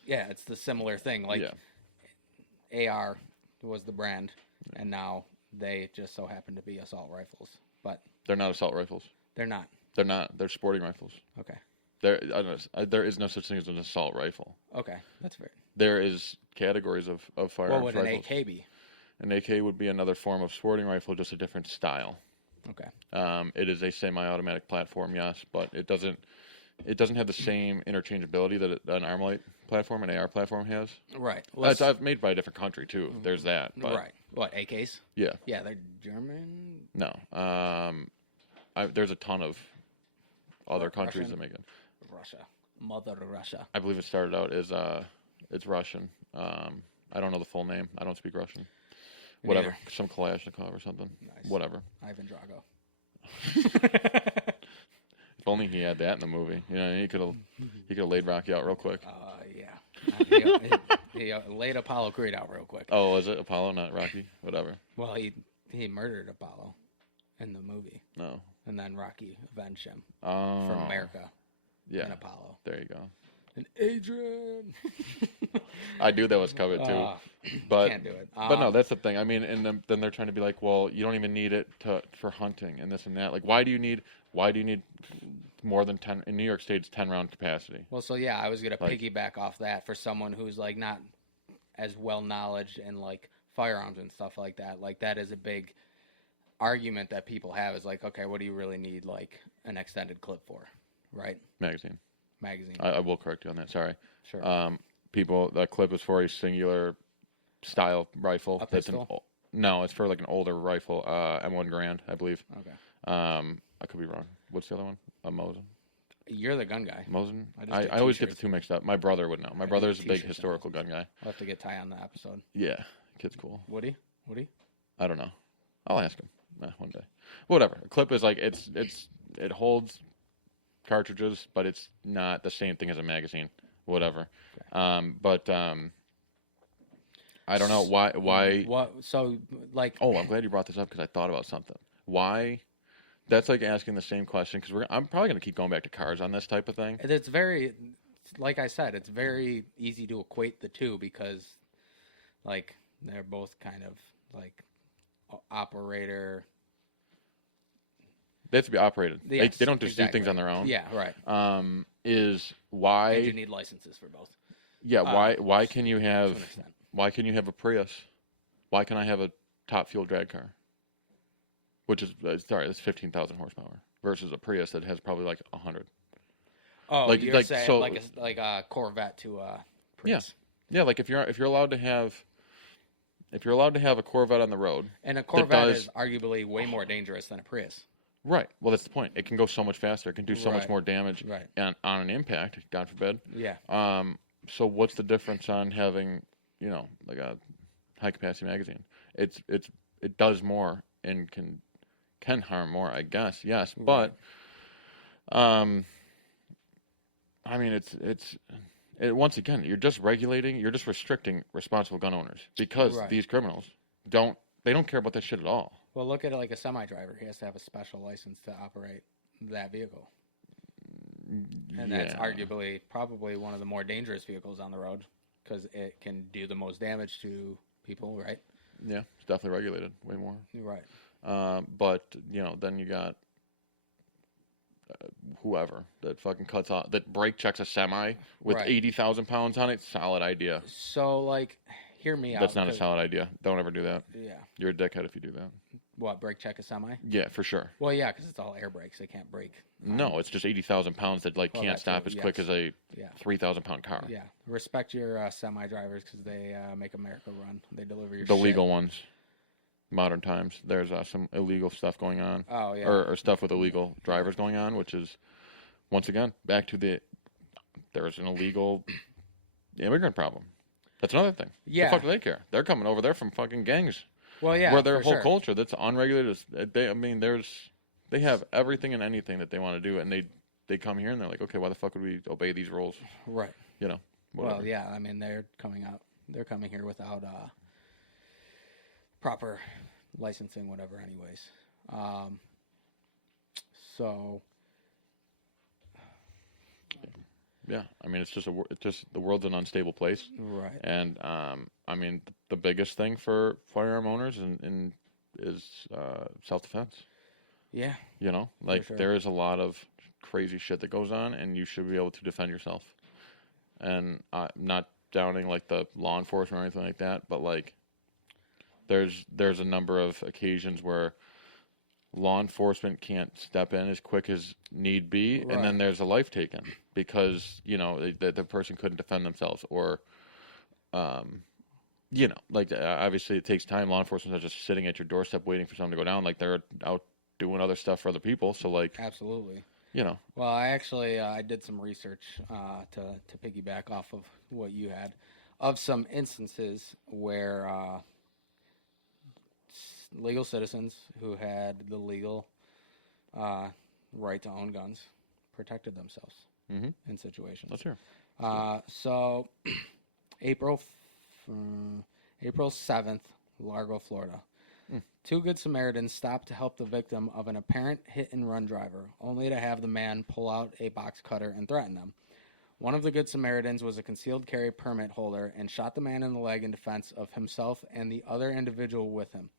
it's the similar thing. Like AR was the brand, and now they just so happen to be assault rifles. But they're not assault rifles. They're not. They're not. They're sporting rifles. Okay. There is no such thing as an assault rifle. Okay, that's fair. There is categories of firearms. What would an AK be? An AK would be another form of sporting rifle, just a different style. Okay. It is a semi-automatic platform, yes, but it doesn't have the same interchangeability that an Armalite platform, an AR platform has. Right. It's made by a different country too. There's that. But, right. What, AKs? Yeah. Yeah, they're German. No. There's a ton of other countries that make it. Russia. Mother Russia. I believe it started out as it's Russian. I don't know the full name. I don't speak Russian. Whatever. Some Kalashnikov or something. Nice. Whatever. Ivan Drago. If only he had that in the movie. You know, he could have laid Rocky out real quick. Yeah. He laid Apollo Creed out real quick. Oh, was it Apollo, not Rocky? Whatever. Well, he murdered Apollo in the movie. No. And then Rocky avenged him from America. Yeah. And Apollo. There you go. And Adrian. I knew that was covered too, but can't do it. But no, that's the thing. I mean, and then they're trying to be like, well, you don't even need it for hunting and this and that. Like, why do you need more than 10 in New York State's 10-round capacity? Well, so yeah, I was gonna piggyback off that for someone who's like not as well knowledge in like firearms and stuff like that. Like that is a big argument that people have is like, okay, what do you really need like an extended clip for, right? Magazine. I will correct you on that. Sorry. Sure. That clip is for a singular style rifle. A pistol? No, it's for like an older rifle, M1 Garand, I believe. Okay. I could be wrong. What's the other one? A Mosin. You're the gun guy. Mosin? I always get the two mixed up. My brother would know. My brother's a big historical gun guy. I'll have to get Ty on the episode. Yeah. Kid's cool. Woody? I don't know. I'll ask him one day. Whatever. A clip is like it holds cartridges, but it's not the same thing as a magazine. Whatever. Okay. But I don't know why. What? So like. Oh, I'm glad you brought this up because I thought about something. Why? That's like asking the same question because I'm probably going to keep going back to cars on this type of thing. It's very, like I said, it's very easy to equate the two because, like, they're both kind of like operator. They have to be operated. Yes, they don't just do things on their own. Yeah, right. Is why and you need licenses for both. Yeah, why can you have a Prius? Why can I have a top fuel drag car? Which is that's 15,000 horsepower versus a Prius that has probably like 100. Oh, like you're saying so, like a Corvette to a Prius. Yeah. Like if you're allowed to have a Corvette on the road, and a Corvette is arguably way more dangerous than a Prius. Right. Well, that's the point. It can go so much faster. It can do so much more damage on an impact, God forbid. Yeah. So what's the difference on having, like a high capacity magazine? It does more and can harm more, I guess. Yes, but I mean it's once again, you're just restricting responsible gun owners because these criminals don't care about that shit at all. Well, look at it like a semi-driver. He has to have a special license to operate that vehicle. And that's arguably probably one of the more dangerous vehicles on the road because it can do the most damage to people, right? Yeah, it's definitely regulated way more. Right. But, then you got whoever that fucking cuts off, that brake checks a semi with 80,000 pounds on it. Solid idea. So, like, hear me out. That's not a solid idea. Don't ever do that. Yeah. You're a dickhead if you do that. What, brake check a semi? Yeah, for sure. Well, yeah, because it's all air brakes. They can't brake. No, it's just 80,000 pounds that can't stop as quick as a 3,000 pound car. Yeah. Respect your semi drivers because they make America run. They deliver your the legal ones. modern times. There's some illegal stuff going on. Oh, yeah. Or stuff with illegal drivers going on, which is, once again, back to there's an illegal immigrant problem. That's another thing. Yeah. The fuck do they care? They're coming over there from fucking gangs. Well, yeah, where their for whole sure. culture that's unregulated. They have everything and anything that they want to do, and they come here and they're like, okay, why the fuck would we obey these rules? Right. You know. Whatever. Well, yeah. I mean, they're coming here without proper licensing, whatever. Anyways, so. Yeah, I mean, it's just the world's an unstable place, right? And I mean, the biggest thing for firearm owners is self-defense. Yeah, you know, like sure. There is a lot of crazy shit that goes on, and you should be able to defend yourself. And not downing like the law enforcement or anything like that, but like there's a number of occasions where law enforcement can't step in as quick as need be, right. And then there's a life taken because the person couldn't defend themselves, or like obviously it takes time. Law enforcement is just sitting at your doorstep waiting for someone to go down. Like they're out doing other stuff for other people. So like absolutely. Well, I actually I did some research to piggyback off of what you had of some instances where legal citizens who had the legal right to own guns protected themselves in situations. Let's hear. So April 7th, Largo, Florida. Two Good Samaritans stopped to help the victim of an apparent hit-and-run driver, only to have the man pull out a box cutter and threaten them. One of the Good Samaritans was a concealed carry permit holder and shot the man in the leg in defense of himself and the other individual with him.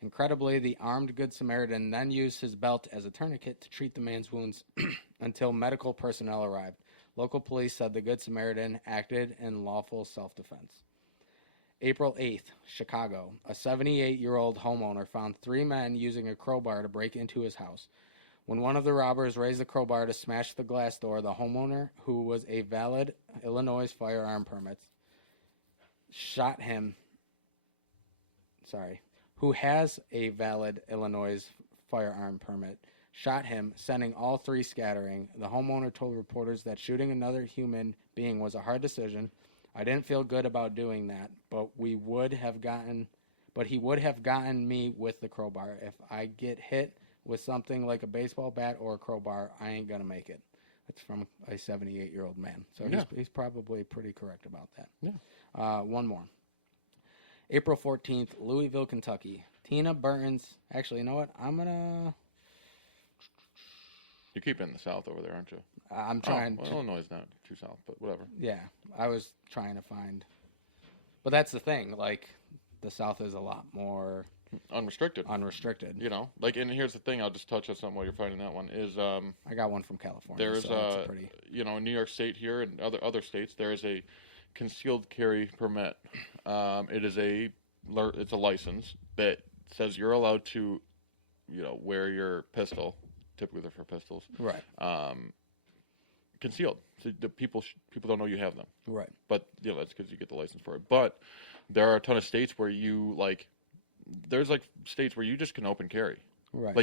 Incredibly, the armed Good Samaritan then used his belt as a tourniquet to treat the man's wounds until medical personnel arrived. Local police said the Good Samaritan acted in lawful self-defense. April 8th, Chicago. A 78-year-old homeowner found three men using a crowbar to break into his house. When one of the robbers raised the crowbar to smash the glass door, the homeowner, who was a valid Illinois firearm permit, who has a valid Illinois firearm permit, shot him, sending all three scattering. The homeowner told reporters that shooting another human being was a hard decision. I didn't feel good about doing that, but he would have gotten me with the crowbar. If I get hit with something like a baseball bat or a crowbar, I ain't gonna make it. That's from a 78-year-old man. So yeah. he's probably pretty correct about that. Yeah. One more. April 14th, Louisville, Kentucky. Tina Burton's. Actually, you know what? You keep it in the South over there, aren't you? I'm trying. Illinois is not too South, but whatever. Yeah, I was trying to find. But that's the thing. Like, the South is a lot more unrestricted. And here's the thing. I'll just touch on something while you're finding that one. Is I got one from California. There's in New York State here and other states, there is a concealed carry permit. It's a license that says you're allowed to, wear your pistol. Typically, they're for pistols. Right. Concealed, so the people don't know you have them. Right. But that's because you get the license for it. But there are a ton of states where there's states where you just can open carry. Right.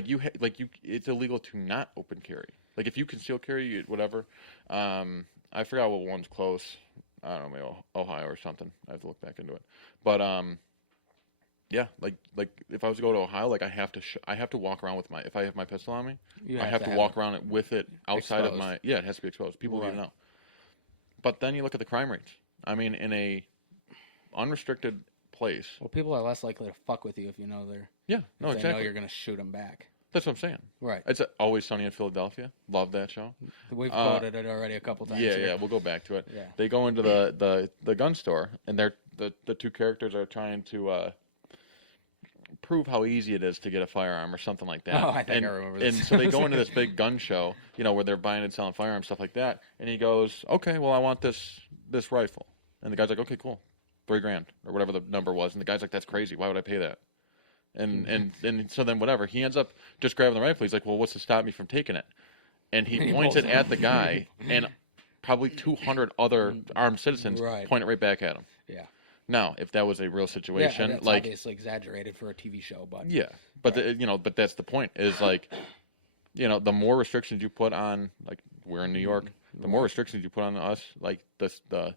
It's illegal to not open carry. Like if you conceal carry, whatever. I forgot what one's close. I don't know, maybe Ohio or something. I have to look back into it. But yeah, like if I was to go to Ohio, I have to walk around with if I have my pistol on me, I have to walk around it with it outside of my. Yeah, it has to be exposed. People need to know. But then you look at the crime rates. I mean, in a unrestricted place. Well, people are less likely to fuck with you if you know they're. Yeah, no, if exactly. They know you're gonna shoot them back. That's what I'm saying. Right. It's Always Sunny in Philadelphia. Love that show. We've quoted it already a couple times. Yeah, we'll go back to it. Yeah. They go into the gun store, and the two characters are trying to prove how easy it is to get a firearm or something like that. Oh, I think I remember this. And so they go into this big gun show, where they're buying and selling firearms, stuff like that. And he goes, okay, well, I want this rifle. And the guy's like, okay, cool, $3,000 or whatever the number was. And the guy's like, that's crazy. Why would I pay that? And so then whatever. He ends up just grabbing the rifle. He's like, well, what's to stop me from taking it? And he points it at the guy, and probably 200 other armed citizens point it right back at him. Yeah. Now, if that was a real situation, that's like obviously exaggerated for a TV show, but but but that's the point. Is like, the more restrictions you put on, like we're in New York, the more restrictions you put on us, like the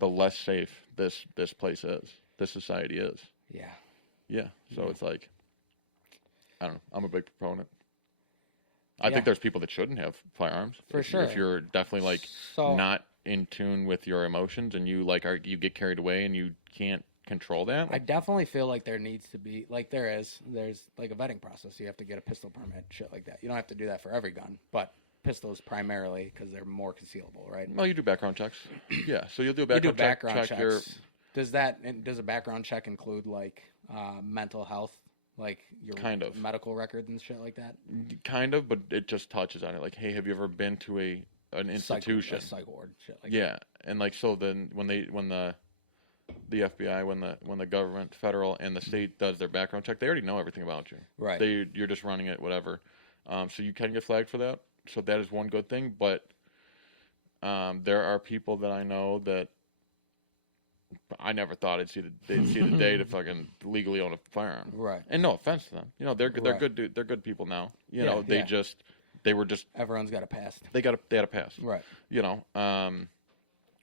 less safe this place is, this society is. Yeah. Yeah. So it's like, I don't know. I'm a big proponent. I think there's people that shouldn't have firearms. For sure. If you're definitely like not in tune with your emotions and you you get carried away and you can't control that. I definitely feel like there needs to be, like there's like a vetting process. You have to get a pistol permit, shit like that. You don't have to do that for every gun, but pistols primarily because they're more concealable, right? Well, you do background checks. Yeah, so you'll do a background check. Checks. Does a background check include like mental health, like your kind of medical records and shit like that? Kind of, but it just touches on it. Like, hey, have you ever been to an institution? A psych ward, shit like that. Yeah, and like so then when the FBI, when the government, federal, and the state does their background check, they already know everything about you. Right. You're just running it, whatever. So you can get flagged for that. So that is one good thing. But there are people that I know that I never thought they'd see the day to fucking legally own a firearm. Right. And no offense to them. They're good. They're good people now. They were just. Everyone's got a pass. They had a pass. Right.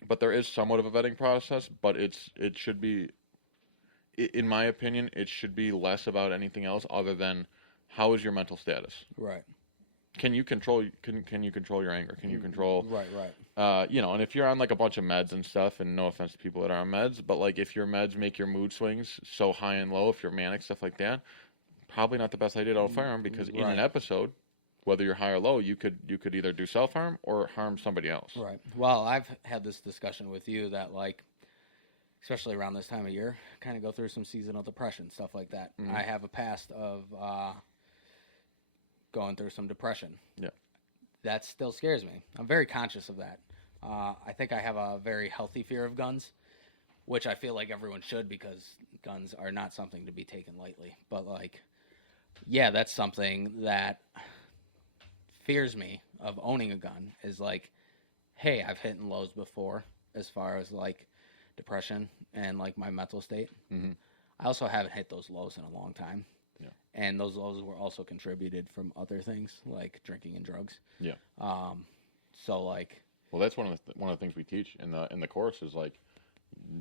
But there is somewhat of a vetting process, but it should be, in my opinion, it should be less about anything else other than how is your mental status. Right. Can you control your anger? Can you control Right. And if you're on like a bunch of meds and stuff, and no offense to people that are on meds, but like if your meds make your mood swings so high and low, if you're manic, stuff like that, probably not the best idea to own a firearm because in an episode, whether you're high or low, you could either do self-harm or harm somebody else. Right. Well, I've had this discussion with you that, like, especially around this time of year, kind of go through some seasonal depression, stuff like that. I have a past of going through some depression. Yeah. That still scares me. I'm very conscious of that. I think I have a very healthy fear of guns, which I feel like everyone should because guns are not something to be taken lightly. But, like, yeah, that's something that fears me of owning a gun is like, hey, I've hit in lows before as far as like depression and like my mental state. Mm-hmm. I also haven't hit those lows in a long time. Yeah. And those lows were also contributed from other things like drinking and drugs. Yeah. So like, well, that's one of the things we teach in the course is like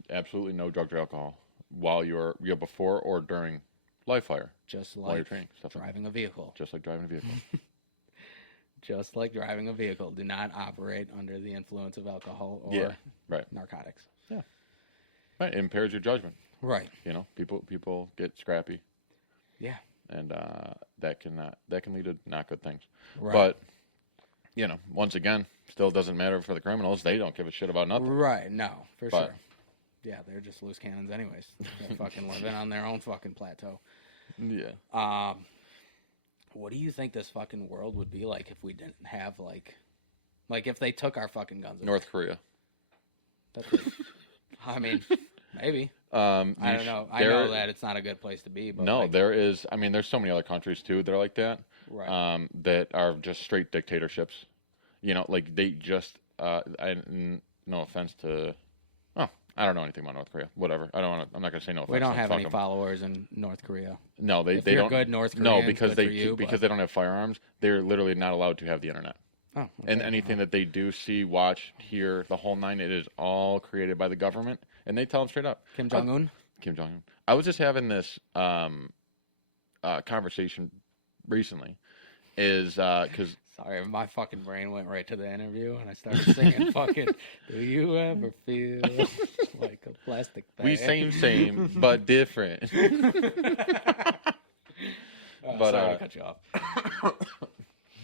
absolutely no drugs or alcohol while you're before or during live fire. Just like while you're training, stuff driving a vehicle. Just like driving a vehicle. Just like driving a vehicle. Do not operate under the influence of alcohol or narcotics. Yeah. Right. It impairs your judgment. Right. People get scrappy. Yeah. And that can lead to not good things. Right. But once again, still doesn't matter for the criminals. They don't give a shit about nothing. Right. No, for sure. Yeah, they're just loose cannons anyways. They're fucking living on their own fucking plateau. Yeah. What do you think this fucking world would be like if we didn't have like if they took our fucking guns away? North Korea. I mean, maybe. I don't know. I know that it's not a good place to be. But no, there is. I mean, there's so many other countries too that are like that. Right. That are just straight dictatorships. Like they just. No offense to. Oh, I don't know anything about North Korea. Whatever. I don't want to. I'm not gonna say no offense. We don't have any followers in North Korea. No, they you're don't. Good North Koreans, no, because because they don't have firearms. They're literally not allowed to have the internet. Oh, okay. And anything that they do see, watch, hear, the whole nine, it is all created by the government, and they tell them straight up. Kim Jong-un. I was just having this conversation recently, because. Sorry, my fucking brain went right to the interview, and I started singing fucking, do you ever feel like a plastic bag? We same, but different. But sorry to cut you off.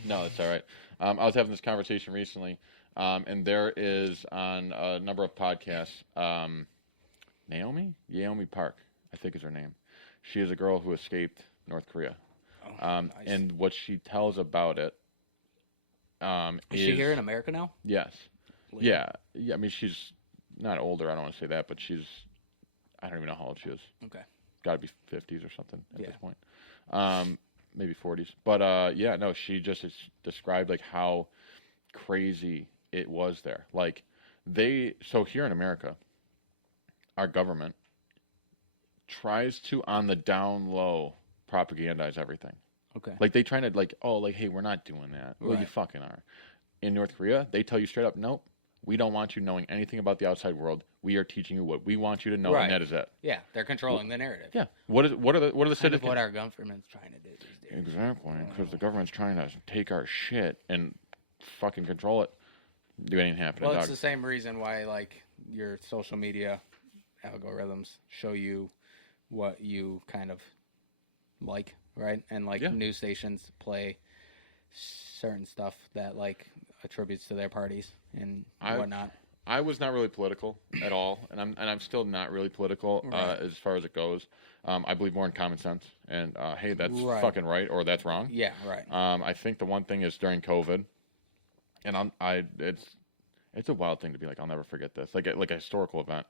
No, that's all right. I was having this conversation recently, and there is on a number of podcasts, Naomi Park, I think is her name. She is a girl who escaped North Korea. Nice. And what she tells about it, is she here in America now? Yes. Yeah. I mean, she's not older. I don't want to say that, but I don't even know how old she is. Okay. Got to be 50s or something at this point. Maybe 40s. But no, she just described like how crazy it was there. Like so here in America, our government tries to, on the down low, propagandize everything. Okay. Like, they try to, like, oh, like, hey, we're not doing that. Well, you fucking are. In North Korea, they tell you straight up, nope, we don't want you knowing anything about the outside world. We are teaching you what we want you to know, and that is it. Yeah, they're controlling the narrative. Yeah. What are the citizens? What our government's trying to do these days. Exactly, because the government's trying to take our shit and fucking control it. Do anything happen? Well, it's the same reason why, like, your social media algorithms show you what you kind of like, right? And, like, news stations play certain stuff that, like, attributes to their parties and whatnot. I was not really political at all, and I'm still not really political as far as it goes. I believe more in common sense, and hey, that's fucking right, or that's wrong. Yeah, right. I think the one thing is during COVID, and it's a wild thing to be like, I'll never forget this, like a historical event,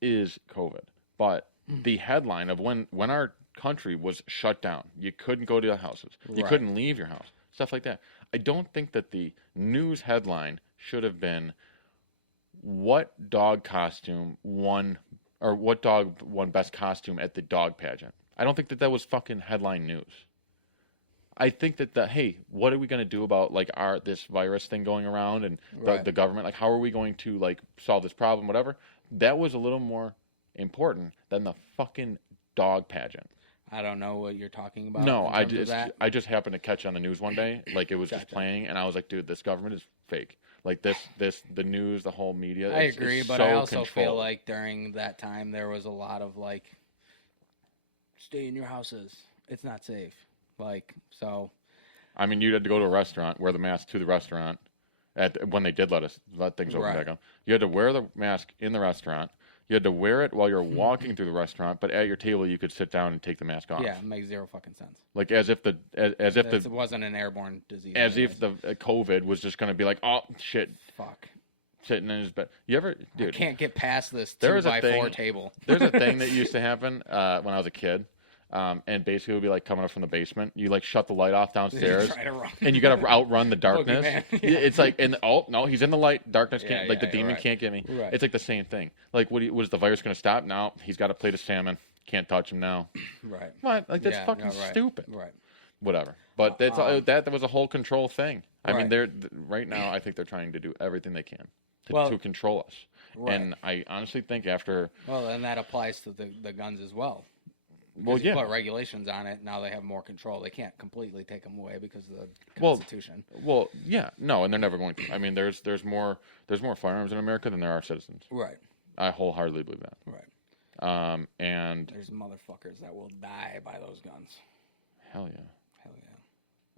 is COVID. But the headline of when our country was shut down, you couldn't go to the houses, you couldn't leave your house, stuff like that. I don't think that the news headline should have been what dog won best costume at the dog pageant. I don't think that was fucking headline news. I think that hey, what are we going to do about like this virus thing going around and the government? Like, how are we going to like solve this problem? Whatever. That was a little more important than the fucking dog pageant. I don't know what you're talking about. No, I just happened to catch on the news one day, like it was just playing, and I was like, dude, this government is fake. Like the news, the whole media. I agree, but I also feel like during that time there was a lot of like, stay in your houses. It's not safe. Like, so. I mean, you had to go to a restaurant, wear the mask to the restaurant. When they did let things open back up, you had to wear the mask in the restaurant. You had to wear it while you're walking through the restaurant, but at your table you could sit down and take the mask off. Yeah, it makes zero fucking sense. Like as if it wasn't an airborne disease. As if the COVID was just going to be like, oh shit, fuck, sitting in his bed. You ever, dude? I can't get past this 2x4 table. There's a thing that used to happen when I was a kid. And basically it would be like coming up from the basement. You like shut the light off downstairs, and you got to outrun the darkness. It's like, oh no, he's in the light. Darkness can't, the demon can't get me. Right. It's like the same thing. Like, what is the virus going to stop? No, he's got a plate of salmon. Can't touch him now. Right. What? Like that's fucking stupid. Right. Whatever. But that's that was a whole control thing. I mean, they're right now. I think they're trying to do everything they can to control us. Right. And I honestly think after. Well, and that applies to the guns as well. Well, you put regulations on it. Now they have more control. They can't completely take them away because of the Constitution. Well, yeah, no, and they're never going to. I mean, there's more firearms in America than there are citizens. Right. I wholeheartedly believe that. Right. And there's motherfuckers that will die by those guns. Hell yeah.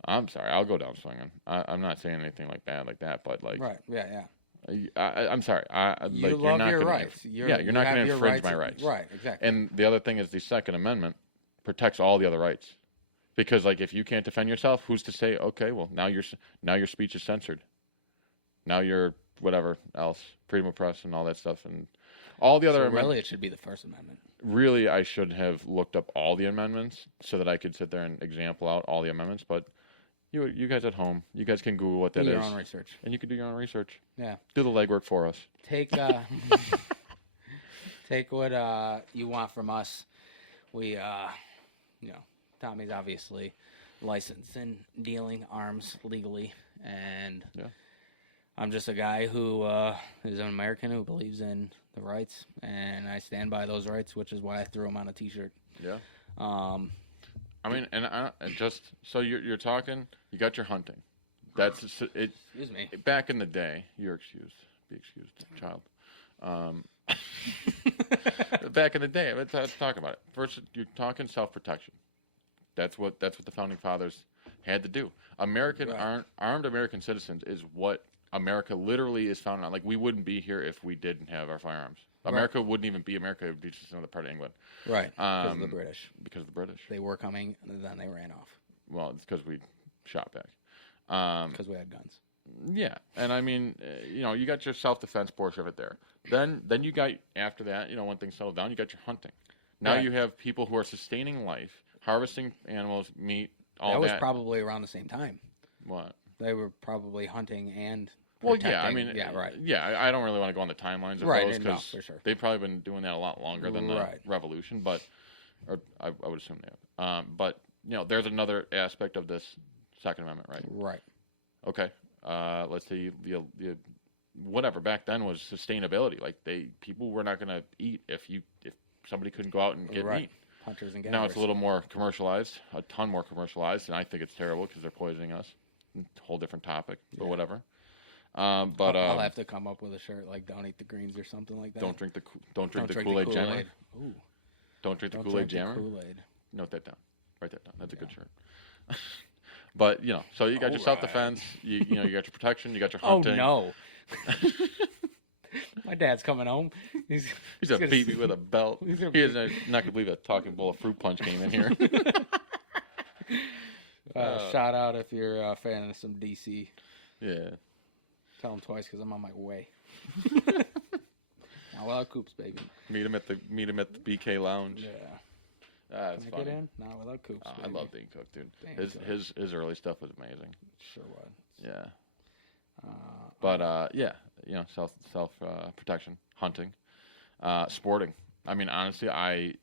I'm sorry. I'll go down swinging. I'm not saying anything like bad like that, but like. Right. Yeah. I'm sorry. You love your rights. You're not going to infringe my rights. Right, exactly. And the other thing is the Second Amendment protects all the other rights, because like if you can't defend yourself, who's to say? Okay, well now your speech is censored. Now you're whatever else, freedom of press and all that stuff, and all the other. Really, it should be the First Amendment. Really, I should have looked up all the amendments so that I could sit there and example out all the amendments, but. You guys at home, you guys can Google what that is. Do your own research. And you can do your own research. Yeah. Do the legwork for us. Take what you want from us. We, Tommy's obviously licensed in dealing arms legally, and I'm just a guy who is an American who believes in the rights, and I stand by those rights, which is why I threw them on a T-shirt. Yeah. I mean, and just so you're talking, you got your hunting. That's it. Excuse me. Back in the day, you're excused. Be excused, child. Back in the day, let's talk about it. First, you're talking self-protection. That's what the founding fathers had to do. Armed American citizens is what America literally is founded on. Like, we wouldn't be here if we didn't have our firearms. America wouldn't even be America. It would be just another part of England. Right. Because of the British. Because of the British. They were coming, and then they ran off. Well, it's because we shot back. Because we had guns. Yeah. And, I mean, you got your self-defense portion of it there. Then you got, after that, when things settle down, you got your hunting. Now you have people who are sustaining life, harvesting animals, meat, all that. That was probably around the same time. What? They were probably hunting and... Well, yeah, I mean, right. Yeah, I don't really want to go on the timelines of those because they've probably been doing that a lot longer than the revolution. But or I would assume they have. But there's another aspect of this Second Amendment, right? Right. Okay. Let's say you whatever back then was sustainability. Like people were not going to eat if somebody couldn't go out and get meat. Hunters and gatherers. Now it's a little more commercialized, a ton more commercialized, and I think it's terrible because they're poisoning us. Whole different topic, but whatever. But I'll have to come up with a shirt like "Don't eat the greens" or something like that. Don't drink the Kool-Aid Jammer. Ooh. Don't drink the Kool-Aid Jammer. Kool-Aid. Note that down. Write that down. That's a good shirt. But so you got your self-defense. You got your protection. You got your hunting. Oh no. My dad's coming home. He's gonna beat me with a belt. He is not gonna believe a talking bowl of fruit punch game in here. Shout out if you're a fan of some DC. Yeah. Tell him twice because I'm on my way. Not without Coops, baby. Meet him at the BK Lounge. Yeah. That's Can I funny. get in? Not without Coops. I love Dane Cook, dude. Damn His early stuff was amazing. Sure was. Yeah. But self protection, hunting, sporting. I mean, honestly, I've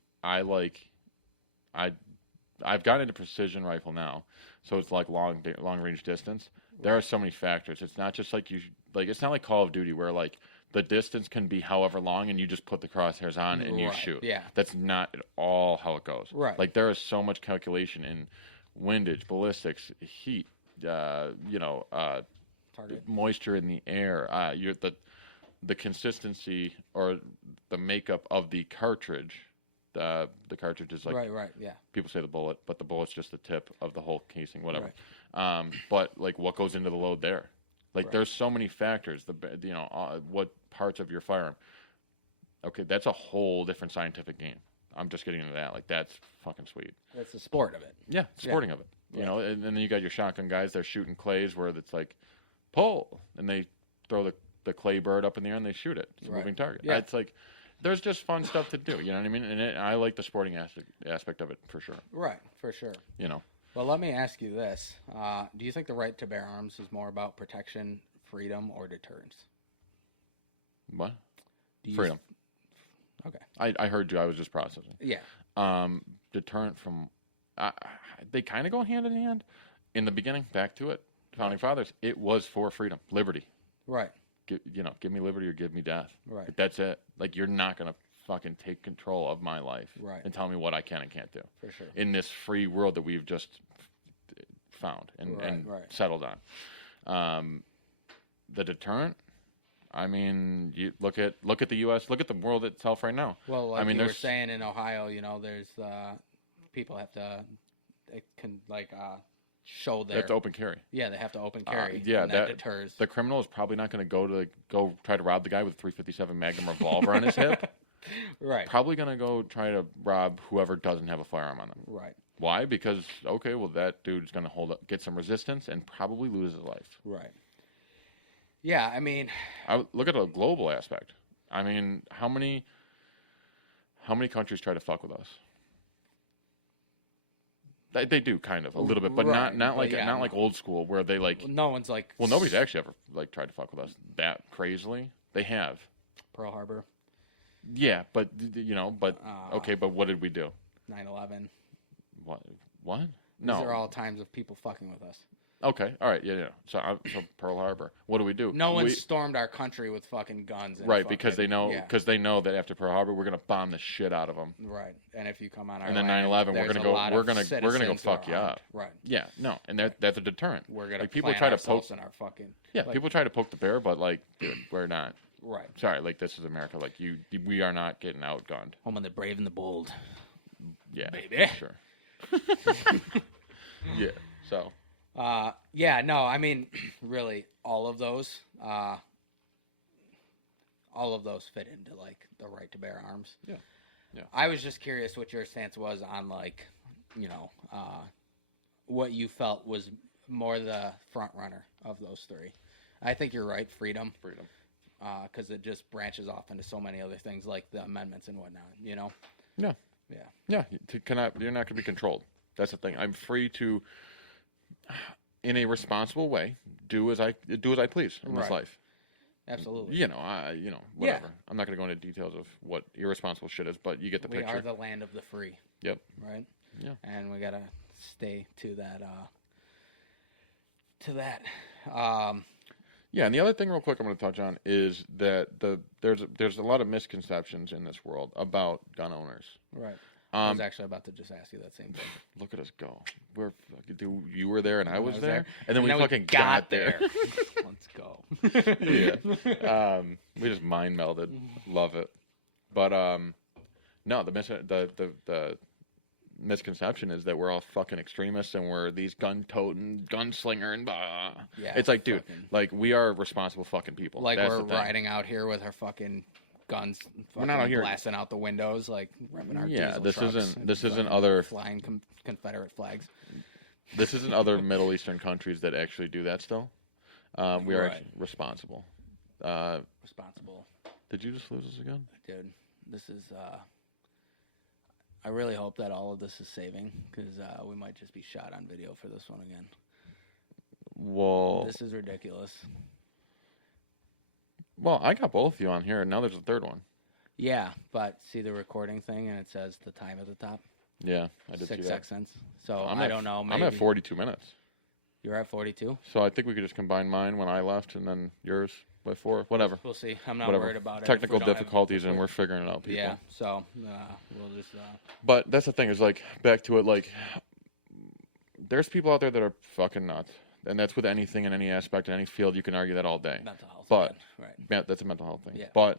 gotten into precision rifle now, so it's like long range distance. There are so many factors. It's not just like it's not like Call of Duty where like the distance can be however long and you just put the crosshairs on and you shoot. Yeah. That's not at all how it goes. Right. Like there is so much calculation in windage, ballistics, heat, Target. moisture in the air, the consistency or the makeup of the cartridge. The cartridge is like right, yeah. People say the bullet, but the bullet's just the tip of the whole casing, whatever. Right. But like what goes into the load there? Like there's so many factors. What parts of your firearm? Okay, that's a whole different scientific game. I'm just getting into that. Like that's fucking sweet. That's the sport of it. Yeah, sporting of it. And then you got your shotgun guys. They're shooting clays where it's like pull, and they throw the clay bird up in the air and they shoot it. It's a moving target. Yeah. It's like there's just fun stuff to do. You know what I mean? And I like the sporting aspect of it for sure. Right, for sure. Well, let me ask you this: do you think the right to bear arms is more about protection, freedom, or deterrence? What? Freedom. Okay. I heard you. I was just processing. Yeah. Deterrent from. They kind of go hand in hand. In the beginning, back to it. Founding fathers. It was for freedom, liberty. Right. Give me liberty or give me death. Right. Like, that's it. Like you're not gonna fucking take control of my life. Right. And tell me what I can and can't do. For sure. In this free world that we've just found and settled on. The deterrent. I mean, you look at the U.S. Look at the world itself right now. Well, like I mean, you were saying in Ohio, there's people have to show their. They have to open carry. Yeah, they have to open carry. Yeah, that deters. The criminal is probably not going to go try to rob the guy with a .357 Magnum revolver on his hip. Right. Probably going to go try to rob whoever doesn't have a firearm on them. Right. Why? Because that dude's going to get some resistance and probably lose his life. Right. Yeah, I mean, I look at a global aspect. I mean, how many countries try to fuck with us? They do kind of a little bit, but not like old school where they like. No one's like. Well, nobody's actually ever like tried to fuck with us that crazily. They have. Pearl Harbor. Yeah, but okay, but what did we do? 9/11. What? No. These are all times of people fucking with us. Okay, all right, yeah. So Pearl Harbor. What do we do? No one stormed our country with fucking guns. And because they know that after Pearl Harbor we're gonna bomb the shit out of them. Right, and if you come on our and then 9/11 we're gonna go fuck you up. Right. Yeah, no, and that's a deterrent. We're gonna people try to poke in our fucking. Yeah, people try to poke the bear, but like, dude, we're not. Right. Sorry, like this is America. Like we are not getting outgunned. Home of the brave and the bold. Yeah, baby. Sure. Yeah. So. No, I mean, really, all of those fit into like the right to bear arms. Yeah. I was just curious what your stance was on like, what you felt was more the front runner of those three. I think you're right, freedom. Because it just branches off into so many other things like the amendments and whatnot. Yeah. Yeah. You're not going to be controlled. That's the thing. I'm free to, in a responsible way, do as I please in this life. Absolutely. Whatever. I'm not going to go into details of what irresponsible shit is, but you get the picture. We are the land of the free. Yep. Right? Yeah. And we got to stay to that. Yeah, and the other thing real quick I'm going to touch on is that there's a lot of misconceptions in this world about gun owners. Right. I was actually about to just ask you that same thing. Look at us go. You were there and I was there, and then we we fucking got there. Let's go. Yeah. We just mind melded. Love it. But no, the misconception is that we're all fucking extremists and we're these gun-toting, gunslinger and blah. Yeah. It's like, dude, like we are responsible fucking people. Like we're riding out here with our fucking guns, we're not out here blasting out the windows, like ripping our diesel trucks this isn't other flying Confederate flags. This isn't other Middle Eastern countries that actually do that still. We are responsible. Responsible. Did you just lose us again? Dude, this is I really hope that all of this is saving, because we might just be shot on video for this one again. Well, this is ridiculous. Well, I got both of you on here, and now there's a third one. Yeah, but see the recording thing, and it says the time at the top? Yeah, I did see that. 6 seconds. So I don't know. Maybe... I'm at 42 minutes. You're at 42? So I think we could just combine mine when I left, and then yours by 4. Whatever. We'll see. I'm not worried about it. Technical difficulties, and we're figuring it out, people. Yeah, so we'll just... But that's the thing, is like, back to it, like, there's people out there that are fucking nuts. And that's with anything in any aspect, in any field, you can argue that all day. Mental health. But, right. That's a mental health thing. Yeah. But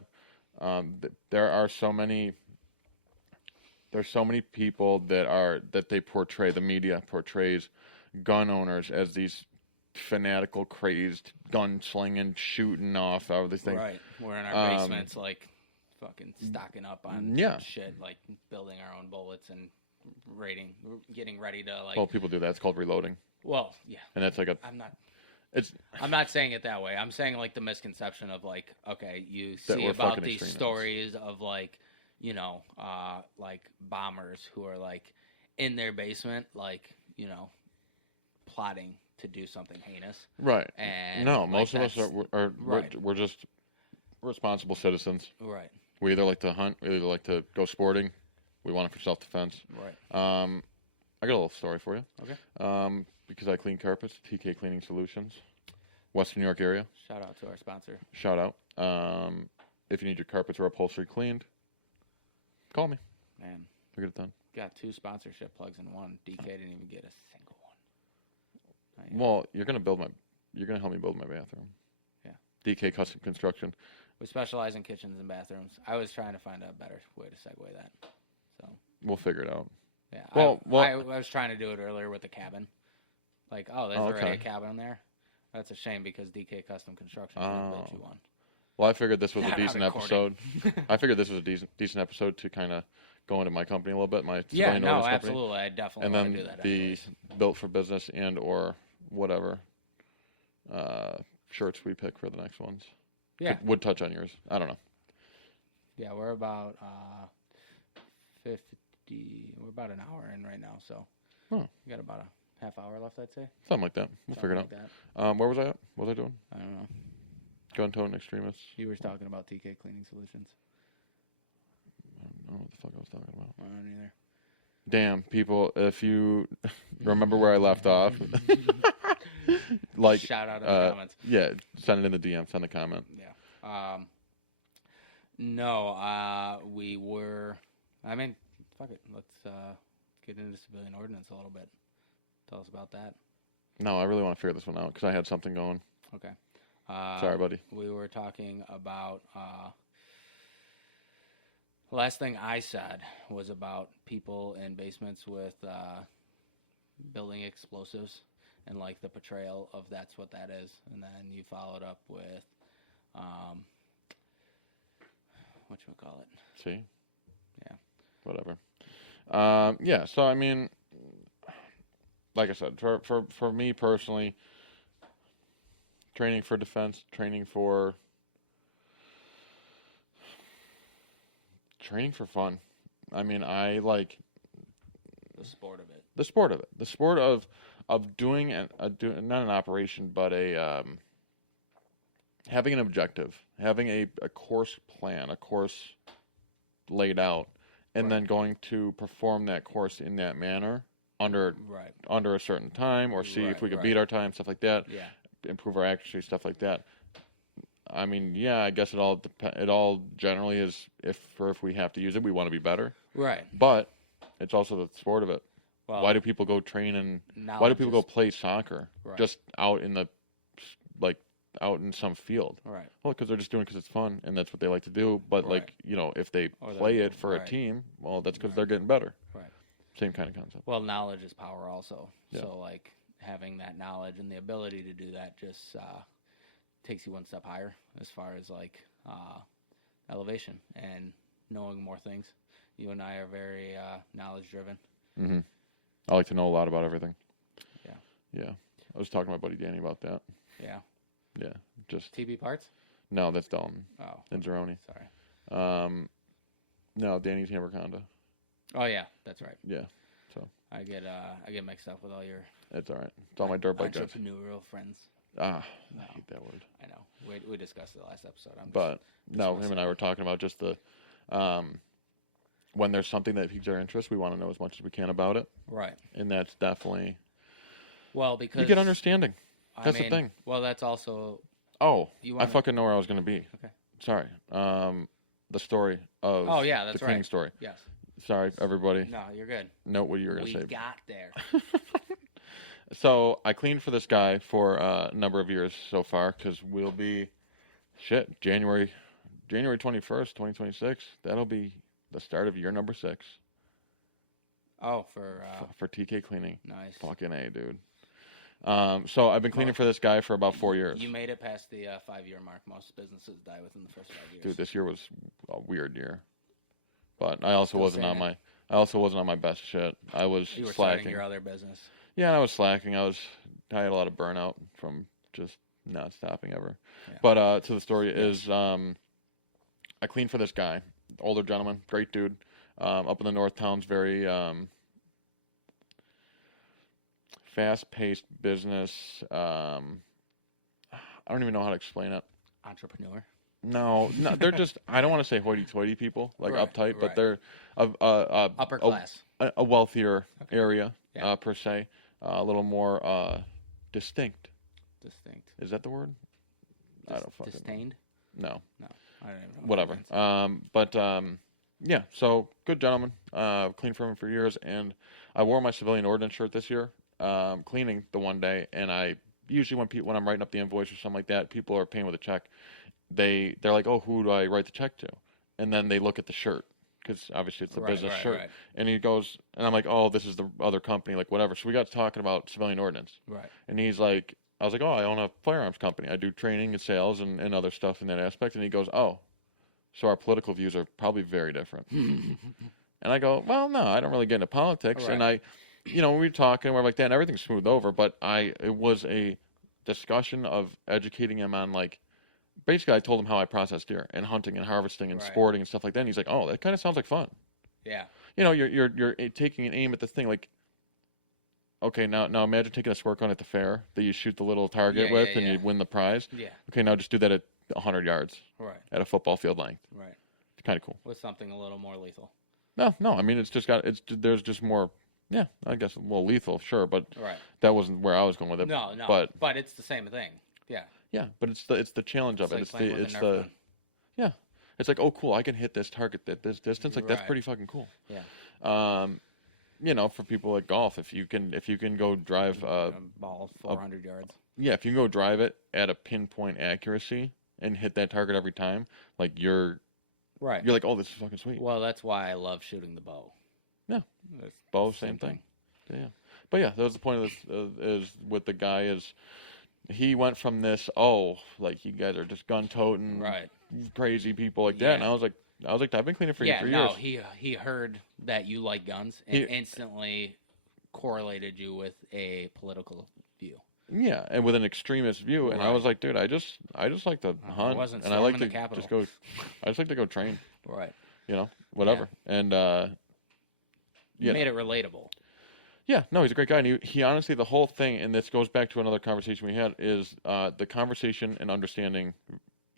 there are so many... There's so many people that they portray, the media portrays gun owners as these fanatical, crazed, gun-slinging, shooting off all these things. Right. We're in our basements, like, fucking stocking up on shit, like building our own bullets and getting ready to, like... Well, people do that. It's called reloading. Well, yeah. And that's like I'm not saying it that way. I'm saying, like, the misconception of, like, okay, you see about these stories of, like, like bombers who are, like, in their basement, like, plotting to do something heinous. Right. And no, most of us we're just responsible citizens. Right. We either like to hunt, we either like to go sporting. We want it for self-defense. Right. I got a little story for you. Okay. Because I clean carpets, TK Cleaning Solutions, Western New York area. Shout out to our sponsor. Shout out. If you need your carpets or upholstery cleaned, call me. Man. We'll get it done. Got 2 sponsorship plugs in one. DK didn't even get a single one. Well, you're gonna help me build my bathroom. Yeah. DK Custom Construction. We specialize in kitchens and bathrooms. I was trying to find a better way to segue that. So we'll figure it out. Yeah. Well, I was trying to do it earlier with the cabin. Like, there's already a cabin there. That's a shame, because DK Custom Construction is what you want. Well, I figured this was a decent episode. I figured this was a decent episode to kind of go into my company a little bit. My civilian ordnance company. Absolutely. I definitely want to do that. And then the built for business and or whatever shirts we pick for the next ones. Yeah. Would touch on yours. I don't know. Yeah, we're about 50. We're about an hour in right now, so we got about a half hour left, I'd say. Something like that. We'll figure it out. Where was I at? What was I doing? I don't know. Gun-toting extremists. You were talking about TK Cleaning Solutions. I don't know what the fuck I was talking about. I don't either. Damn, people, if you remember where I left off, like, shout out in the comments. Yeah, send it in the DM, send a comment. Yeah. No, we were, I mean, fuck it. Let's get into civilian ordinance a little bit. Tell us about that. No, I really want to figure this one out, because I had something going. Okay. Sorry, buddy. We were talking about, last thing I said was about people in basements with building explosives and, like, the portrayal of that's what that is. And then you followed up with, whatchamacallit? See? Yeah. Whatever. Yeah, so, I mean, like I said, for me personally, training for defense, training for fun. I mean, I like the sport of it. The sport of it. The sport of doing not an operation, but having an objective, having a course plan, a course laid out, and then going to perform that course in that manner under a certain time, or see if we could beat our time, stuff like that. Yeah. Improve our accuracy, stuff like that. I mean, yeah, I guess it all generally is if we have to use it, we want to be better. Right. But it's also the sport of it. Well, why do people go train and why do people go play soccer just out in out in some field? Right. Well, because they're just doing it because it's fun and that's what they like to do. But if they play it for a team, well, that's because they're getting better. Right. Same kind of concept. Well, knowledge is power also. Yeah. So like having that knowledge and the ability to do that just takes you one step higher as far as like elevation and knowing more things. You and I are very knowledge driven. Mm-hmm. I like to know a lot about everything. Yeah. Yeah. I was talking to my buddy Danny about that. Yeah. Yeah. Just TB parts? No, that's Dalton. Oh. And Zeroni. Sorry. No, Danny's Hamburg Honda. Oh yeah, that's right. Yeah. So I get mixed up with all your It's all right. It's all my dirt bike guys. Entrepreneurial friends. I hate that word. I know. We discussed it last episode. Him and I were talking about just the when there's something that piques our interest, we want to know as much as we can about it. Right. And that's definitely because you get understanding. That's the thing. Well, that's also. Oh, I fucking know where I was going to be. Okay. Sorry. The story of. Oh yeah, that's the cleaning story. Yes. Sorry, everybody. No, you're good. Note what you were going to say. We got there. So I cleaned for this guy for a number of years so far because we'll be, January 21st, 2026. That'll be the start of year number 6. Oh, for TK cleaning. Nice. Fucking A, dude. So I've been cleaning for this guy for about 4 years. You made it past the 5-year mark. Most businesses die within the first 5 years. Dude, this year was a weird year. But I also wasn't on my best shit. I was You were slacking. starting your other business. Yeah, and I was slacking. I had a lot of burnout from just not stopping ever. Yeah. But to the story is I cleaned for this guy, older gentleman, great dude, up in the North Towns, very fast-paced business. I don't even know how to explain it. Entrepreneur. No, they're just, I don't want to say hoity-toity people, like uptight, but they're upper class. A wealthier area, per se. A little more distinct. Distinct. Is that the word? I don't fucking Disdained? know. No. I don't even know. Whatever. Yeah, so good gentleman. Cleaned for him for years, and I wore my civilian ordnance shirt this year, cleaning the one day, and I usually when I'm writing up the invoice or something like that, people are paying with a check. They're like, oh, who do I write the check to? And then they look at the shirt. Because obviously it's the business shirt. Right. And he goes, and I'm like, oh, this is the other company, like whatever. So we got talking about civilian ordnance. Right. And he's like, I was like, oh, I own a firearms company. I do training and sales and other stuff in that aspect. And he goes, oh, so our political views are probably very different. And I go, well, no, I don't really get into politics. Right. And we were talking, we're like that, and everything's smoothed over. But it was a discussion of educating him on like, basically, I told him how I process deer and hunting and harvesting and sporting and stuff like that. And he's like, "Oh, that kind of sounds like fun." Yeah. You're taking an aim at the thing. Like, okay, now imagine taking a squirt gun at the fair that you shoot the little target with and you win the prize. Yeah. Okay, now just do that at 100 yards. Right. At a football field length. Right. It's kind of cool. With something a little more lethal. No. I mean, there's just more. Yeah, I guess lethal, sure, but that wasn't where I was going with it. No. But it's the same thing. Yeah. Yeah, but it's the challenge of it. It's the It's like, oh, cool, I can hit this target at this distance. Like that's pretty fucking cool. Yeah. For people like golf, if you can go drive a ball 400 yards. Yeah, if you can go drive it at a pinpoint accuracy and hit that target every time, like you're like, oh, this is fucking sweet. Well, that's why I love shooting the bow. Yeah, bow, same thing. Yeah, but yeah, that was the point of this. Is with the guy is. He went from this, like you guys are just gun toting, crazy people like that, and I was like, I've been cleaning for you for years. He heard that you like guns and instantly correlated you with a political view. Yeah, and with an extremist view, and I was like, dude, I just like to hunt, and I like to just go. I just like to go train. Right. Whatever, and you made it relatable. Yeah, no, he's a great guy. And he honestly, the whole thing, and this goes back to another conversation we had, is the conversation and understanding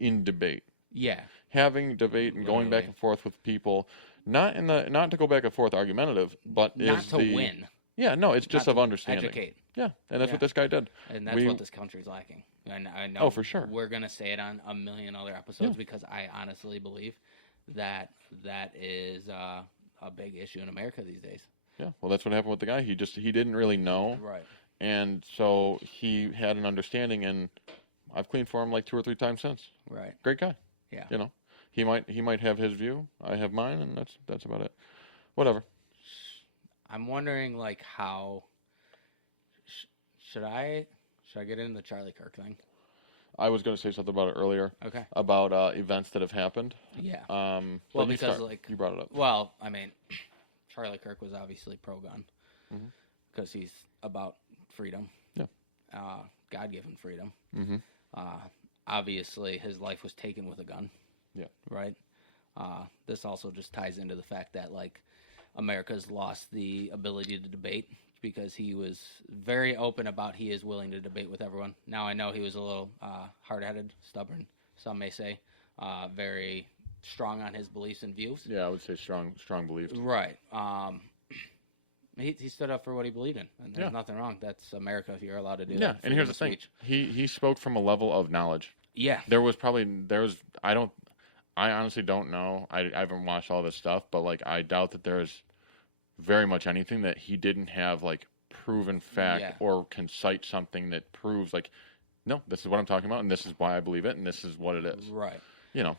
in debate. Yeah. Having debate and going back Literally. and forth with people, not to go back and forth argumentative, but Not is to win. Yeah, no, it's just Not of to understanding. educate. Yeah, and that's Yeah. what this guy did. And that's what this country's lacking. And I know Oh, for sure. we're going to say it on a million other episodes because I honestly believe that is a big issue in America these days. Yeah, well, that's what happened with the guy. He didn't really know. Right. And so he had an understanding, and I've cleaned for him like 2 or 3 times since. Right. Great guy. Yeah. You know, he might have his view. I have mine, and that's about it. Whatever. I'm wondering, like, how should I get into the Charlie Kirk thing? I was going to say something about it earlier. Okay. About events that have happened. Yeah. Well, because you brought it up. Well, I mean, Charlie Kirk was obviously pro-gun Mhm. because he's about freedom. Yeah. God-given freedom. Mm-hmm. Obviously, his life was taken with a gun. Yeah. Right. This also just ties into the fact that, like, America's lost the ability to debate because he was very open about he is willing to debate with everyone. Now, I know he was a little hard-headed, stubborn, some may say, very strong on his beliefs and views. Yeah, I would say strong beliefs. Right. He stood up for what he believed in, and there's nothing wrong. That's America if you're allowed to do that. Yeah, and here's the thing. He spoke from a level of knowledge. Yeah. I honestly don't know. I haven't watched all this stuff, but like I doubt that there's very much anything that he didn't have like proven fact or can cite something that proves like, no, this is what I'm talking about, and this is why I believe it, and this is what it is. Right. You know.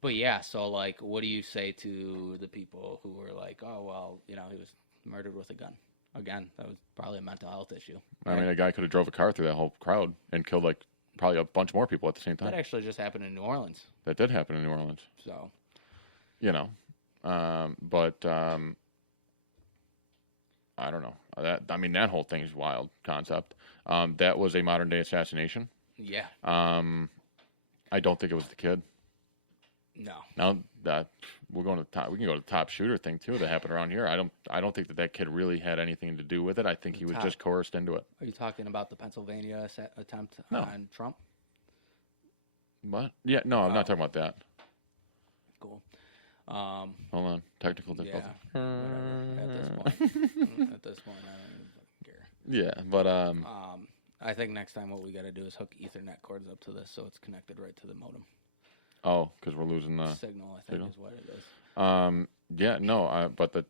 But yeah, so like, what do you say to the people who were like, oh well, you know, he was murdered with a gun? Again, that was probably a mental health issue. Right? I mean, a guy could have drove a car through that whole crowd and killed like probably a bunch more people at the same time. That actually just happened in New Orleans. That did happen in New Orleans. So, you know, but I don't know. That whole thing is wild concept. That was a modern day assassination. Yeah. I don't think it was the kid. No. Now that we're going to the top, we can go to the top shooter thing too that happened around here. I don't think that kid really had anything to do with it. I think he was just coerced into it. Are you talking about the Pennsylvania attempt on Trump? What? Yeah, no, I'm not talking about that. Cool. Hold on, technical difficulty. Yeah. At this point, I don't even fucking care. Yeah, but I think next time what we got to do is hook Ethernet cords up to this so it's connected right to the modem. Oh, because we're losing the signal. I think is what it is. Yeah, no, but the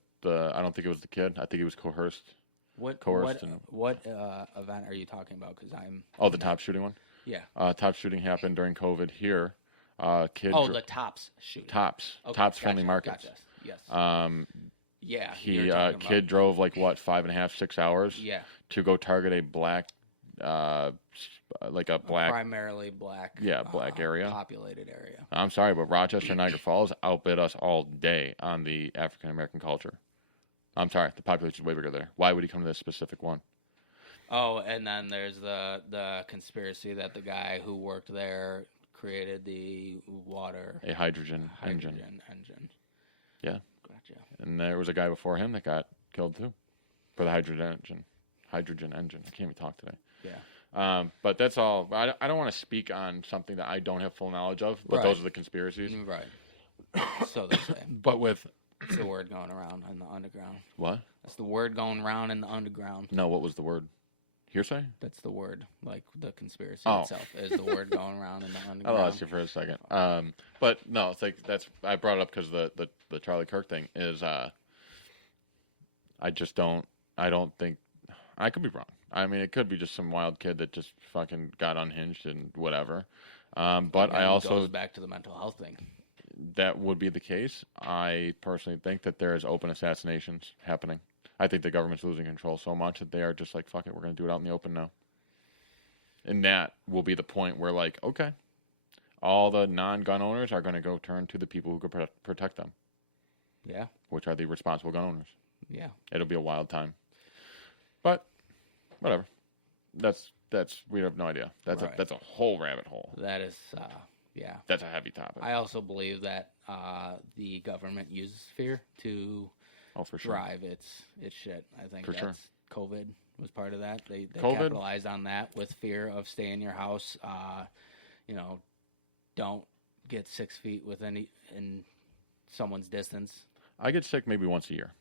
I don't think it was the kid. I think he was coerced. What event are you talking about? Because I'm. Oh, the top shooting one. Yeah. Top shooting happened during COVID here. Kid. Oh, the Tops shooting. Tops. Okay, Tops Friendly Markets. Gotcha. Yes. Yeah. He kid drove like what 5.5, 6 hours. Yeah. To go target a black. Like a black, primarily black, black area, populated area. I'm sorry, but Rochester, Niagara Falls outbid us all day on the African American culture. I'm sorry, the population is way bigger there. Why would he come to this specific one? Oh, and then there's the conspiracy that the guy who worked there created the hydrogen engine. Yeah, gotcha. And there was a guy before him that got killed too for the hydrogen engine. I can't even talk today. Yeah. But that's all. I don't want to speak on something that I don't have full knowledge of, but those are the conspiracies. Right. So they say. But with... It's the word going around in the underground. What? That's the word going around in the underground. No, what was the word? Hearsay? That's the word. Like, the conspiracy itself is the word going around in the underground. I lost you for a second. But no, it's like I brought it up because the Charlie Kirk thing is I don't think... I could be wrong. I mean, it could be just some wild kid that just fucking got unhinged and whatever. But I also... goes back to the mental health thing. That would be the case. I personally think that there is open assassinations happening. I think the government's losing control so much that they are just like, fuck it, we're going to do it out in the open now. And that will be the point where, like, okay, all the non-gun owners are going to go turn to the people who could protect them. Yeah. Which are the responsible gun owners. Yeah. It'll be a wild time. But whatever. We have no idea. That's a whole rabbit hole. That is, yeah. That's a heavy topic. I also believe that the government uses fear to Oh, for sure. thrive, it's shit. I think For sure. COVID was part of that. They COVID? capitalized on that with fear of stay in your house. Don't get 6 feet in someone's distance. I get sick maybe once a year.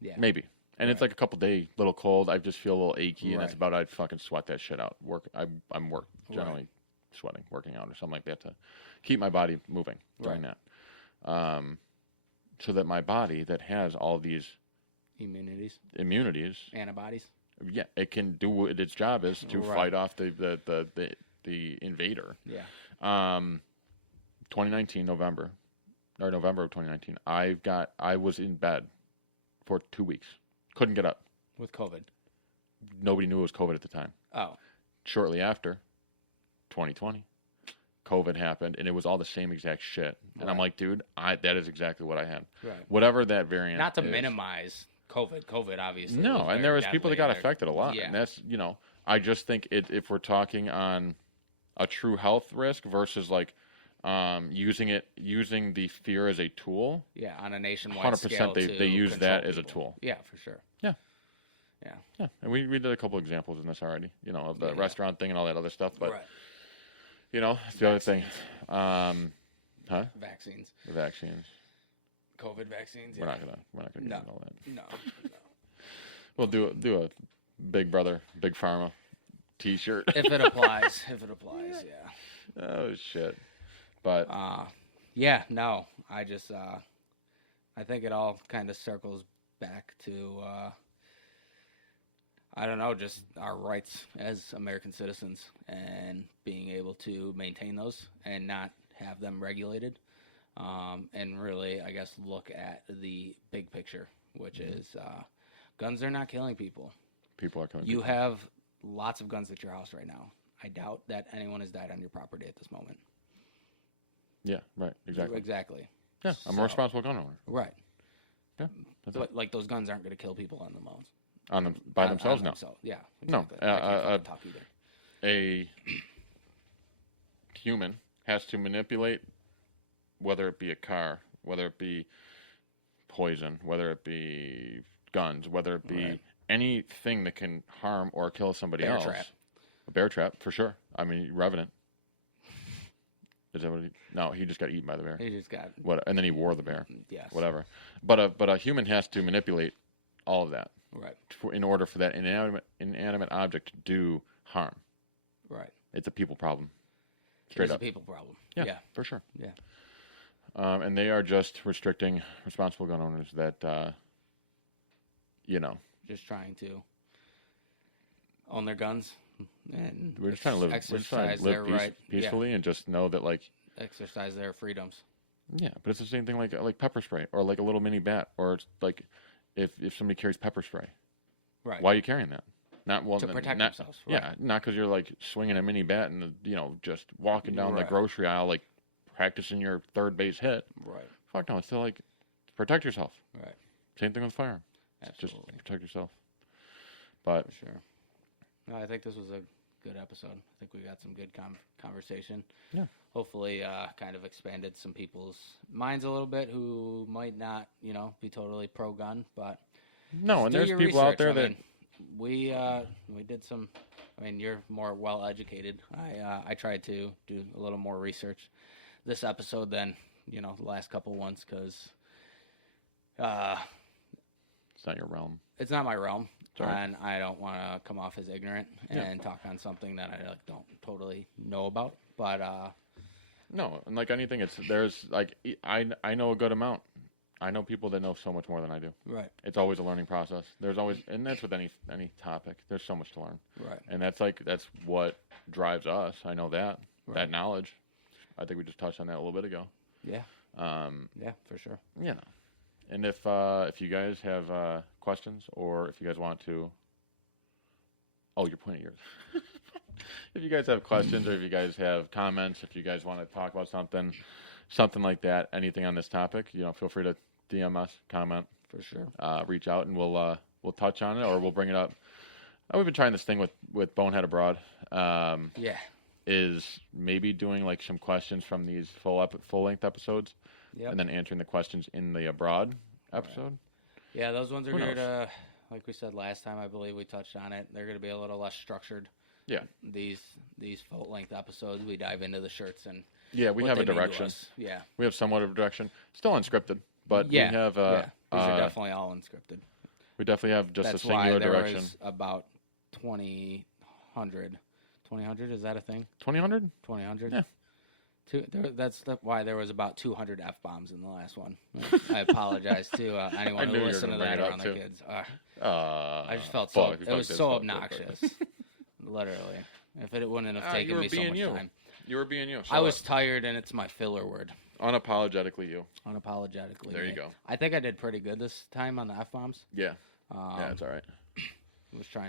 Yeah. Maybe. And it's like a couple day, little cold. I just feel a little achy, and that's Right. about it. I'd fucking sweat that shit out. I'm generally sweating, working out or something like that to keep my body moving during that. So that my body that has all these immunities, Antibodies. yeah, it can do what its job is to fight off the invader. Yeah. 2019 November of 2019, I was in bed for 2 weeks. Couldn't get up. With COVID. Nobody knew it was COVID at the time. Oh. Shortly after, 2020, COVID happened, and it was all the same exact shit. And I'm like, dude, that is exactly what I had. Right. Whatever that variant Not to is. minimize COVID. COVID, obviously. No, and there was people that got affected a lot. Yeah. And that's, I just think if we're talking on a true health risk versus like using the fear as a tool. Yeah, on a nationwide 100% scale. they use that as a people. tool. Yeah, for sure. Yeah. Yeah. Yeah. And we did a couple examples in this already, of the restaurant thing and all that other stuff. But, it's the other thing. Vaccines. The vaccines. COVID vaccines. Yeah. We're not gonna get into all that. No. We'll do a Big Brother, Big Pharma T-shirt. If it applies. Yeah. Oh shit. But no. I just I think it all kind of circles back to I don't know, just our rights as American citizens and being able to maintain those and not have them regulated. And really, I guess, look at the big picture, which is guns are not killing people. People are killing You people. have lots of guns at your house right now. I doubt that anyone has died on your property at this moment. Yeah, right, exactly. Yeah, I'm a responsible gun owner. Right. Yeah, but like those guns aren't going to kill people on the loans. By themselves, no. Yeah, exactly. No, I can't fucking talk either. A human has to manipulate, whether it be a car, whether it be poison, whether it be guns, whether it be anything that can harm or kill somebody else. Trap. A bear trap, for sure. I mean, Revenant. Is that what No, he just got eaten by the bear. He just got... And then he wore the bear. Yes. Whatever. But a human has to manipulate all of that. Right. In order for that inanimate object to do harm. Right. It's a people problem. Straight up. It's a people problem. Yeah, for sure. Yeah. And they are just restricting responsible gun owners that, Just trying to own their guns. And we're just trying to live peacefully and just know that, like... Exercise their freedoms. Yeah, but it's the same thing like pepper spray or like a little mini bat or it's like if somebody carries pepper spray. Right. Why are you carrying that? To protect themselves. Right. Yeah, not because you're like swinging a mini bat and just walking down the grocery aisle like practicing your third base hit. Right. Fuck no, it's still like protect yourself. Right. Same thing with firearm. Absolutely. Just protect yourself. But for sure. No, I think this was a good episode. I think we got some good conversation. Yeah. Hopefully, kind of expanded some people's minds a little bit who might not, be totally pro-gun, but no, and there's people out there that we did some. I mean, you're more well educated. I tried to do a little more research this episode than the last couple ones because it's not your realm. It's not my realm. Sorry. And I don't want to come off as ignorant and talk on something that I don't totally know about. But no, and like anything, there's like I know a good amount. I know people that know so much more than I do. Right. It's always a learning process. There's always, and that's with any topic. There's so much to learn. Right. And that's what drives us. I know that knowledge. I think we just touched on that a little bit ago. Yeah. Yeah, for sure. And if you guys have questions or if you guys want to, you're pointing at yours. If you guys have questions or if you guys have comments, if you guys want to talk about something like that, anything on this topic, feel free to DM us, comment, for sure. Reach out, and we'll touch on it or we'll bring it up. We've been trying this thing with Bonehead Abroad. Is maybe doing like some questions from these full length episodes. Yep. And then answering the questions in the abroad episode. Yeah, those ones are Who good. knows? Like we said last time, I believe we touched on it. They're going to be a little less structured. Yeah. These full length episodes, we dive into the shirts and Yeah, we what have they a mean to direction. us. Yeah. We have somewhat of a direction. Still unscripted, but Yeah. we have These are definitely all unscripted. we definitely have just That's a why singular there direction. was about 2,000. 2,000, is that a thing? 2,000? 2,000? Yeah. That's why there was about 200 F-bombs in the last one. I apologize to anyone who listened to that around the kids. I just felt it was so obnoxious. Literally. If it wouldn't have taken me so much time. You were being you. I was tired, and it's my filler word. Unapologetically you. Unapologetically. There you go. I think I did pretty good this time on the F-bombs. Yeah. Yeah, it's all right.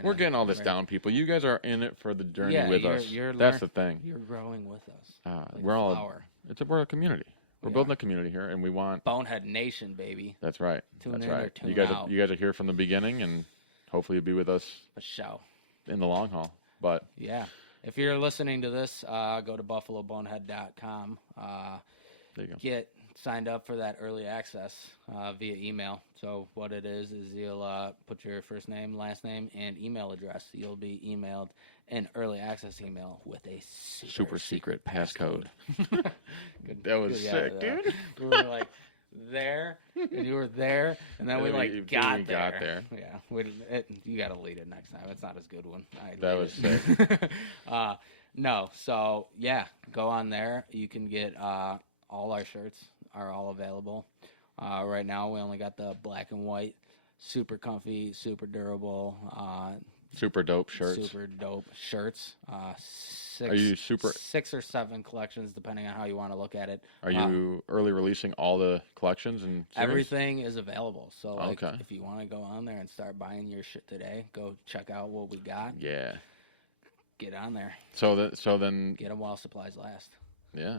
We're getting all this down, people. You guys are in it for the journey with us. That's the thing. You're growing with us. We're a community. We're building a community here, and we want Bonehead Nation, baby. That's right. Tune in or tune you guys out. You guys are here from the beginning, and hopefully you'll be with us For sure. in the long haul. But yeah, if you're listening to this, go to buffalobonehead.com. there you go. Get signed up for that early access via email. So what it is you'll put your first name, last name, and email address. You'll be emailed an early access email with a super secret passcode. That was sick, dude. We were like there, and you were there, and then we got there. Yeah, you got to lead it next time. It's not as good one. That was sick. No, so yeah, go on there. You can get all our shirts are all available. Right now, we only got the black and white, super comfy, super durable, super dope shirts. Super dope shirts. Are you 6 or 7 collections, depending on how you want to look at it. Are you early releasing all the collections and series? Everything is available. So, okay. If you want to go on there and start buying your shit today, go check out what we got. Yeah. Get on there. So then. Get them while supplies last. Yeah.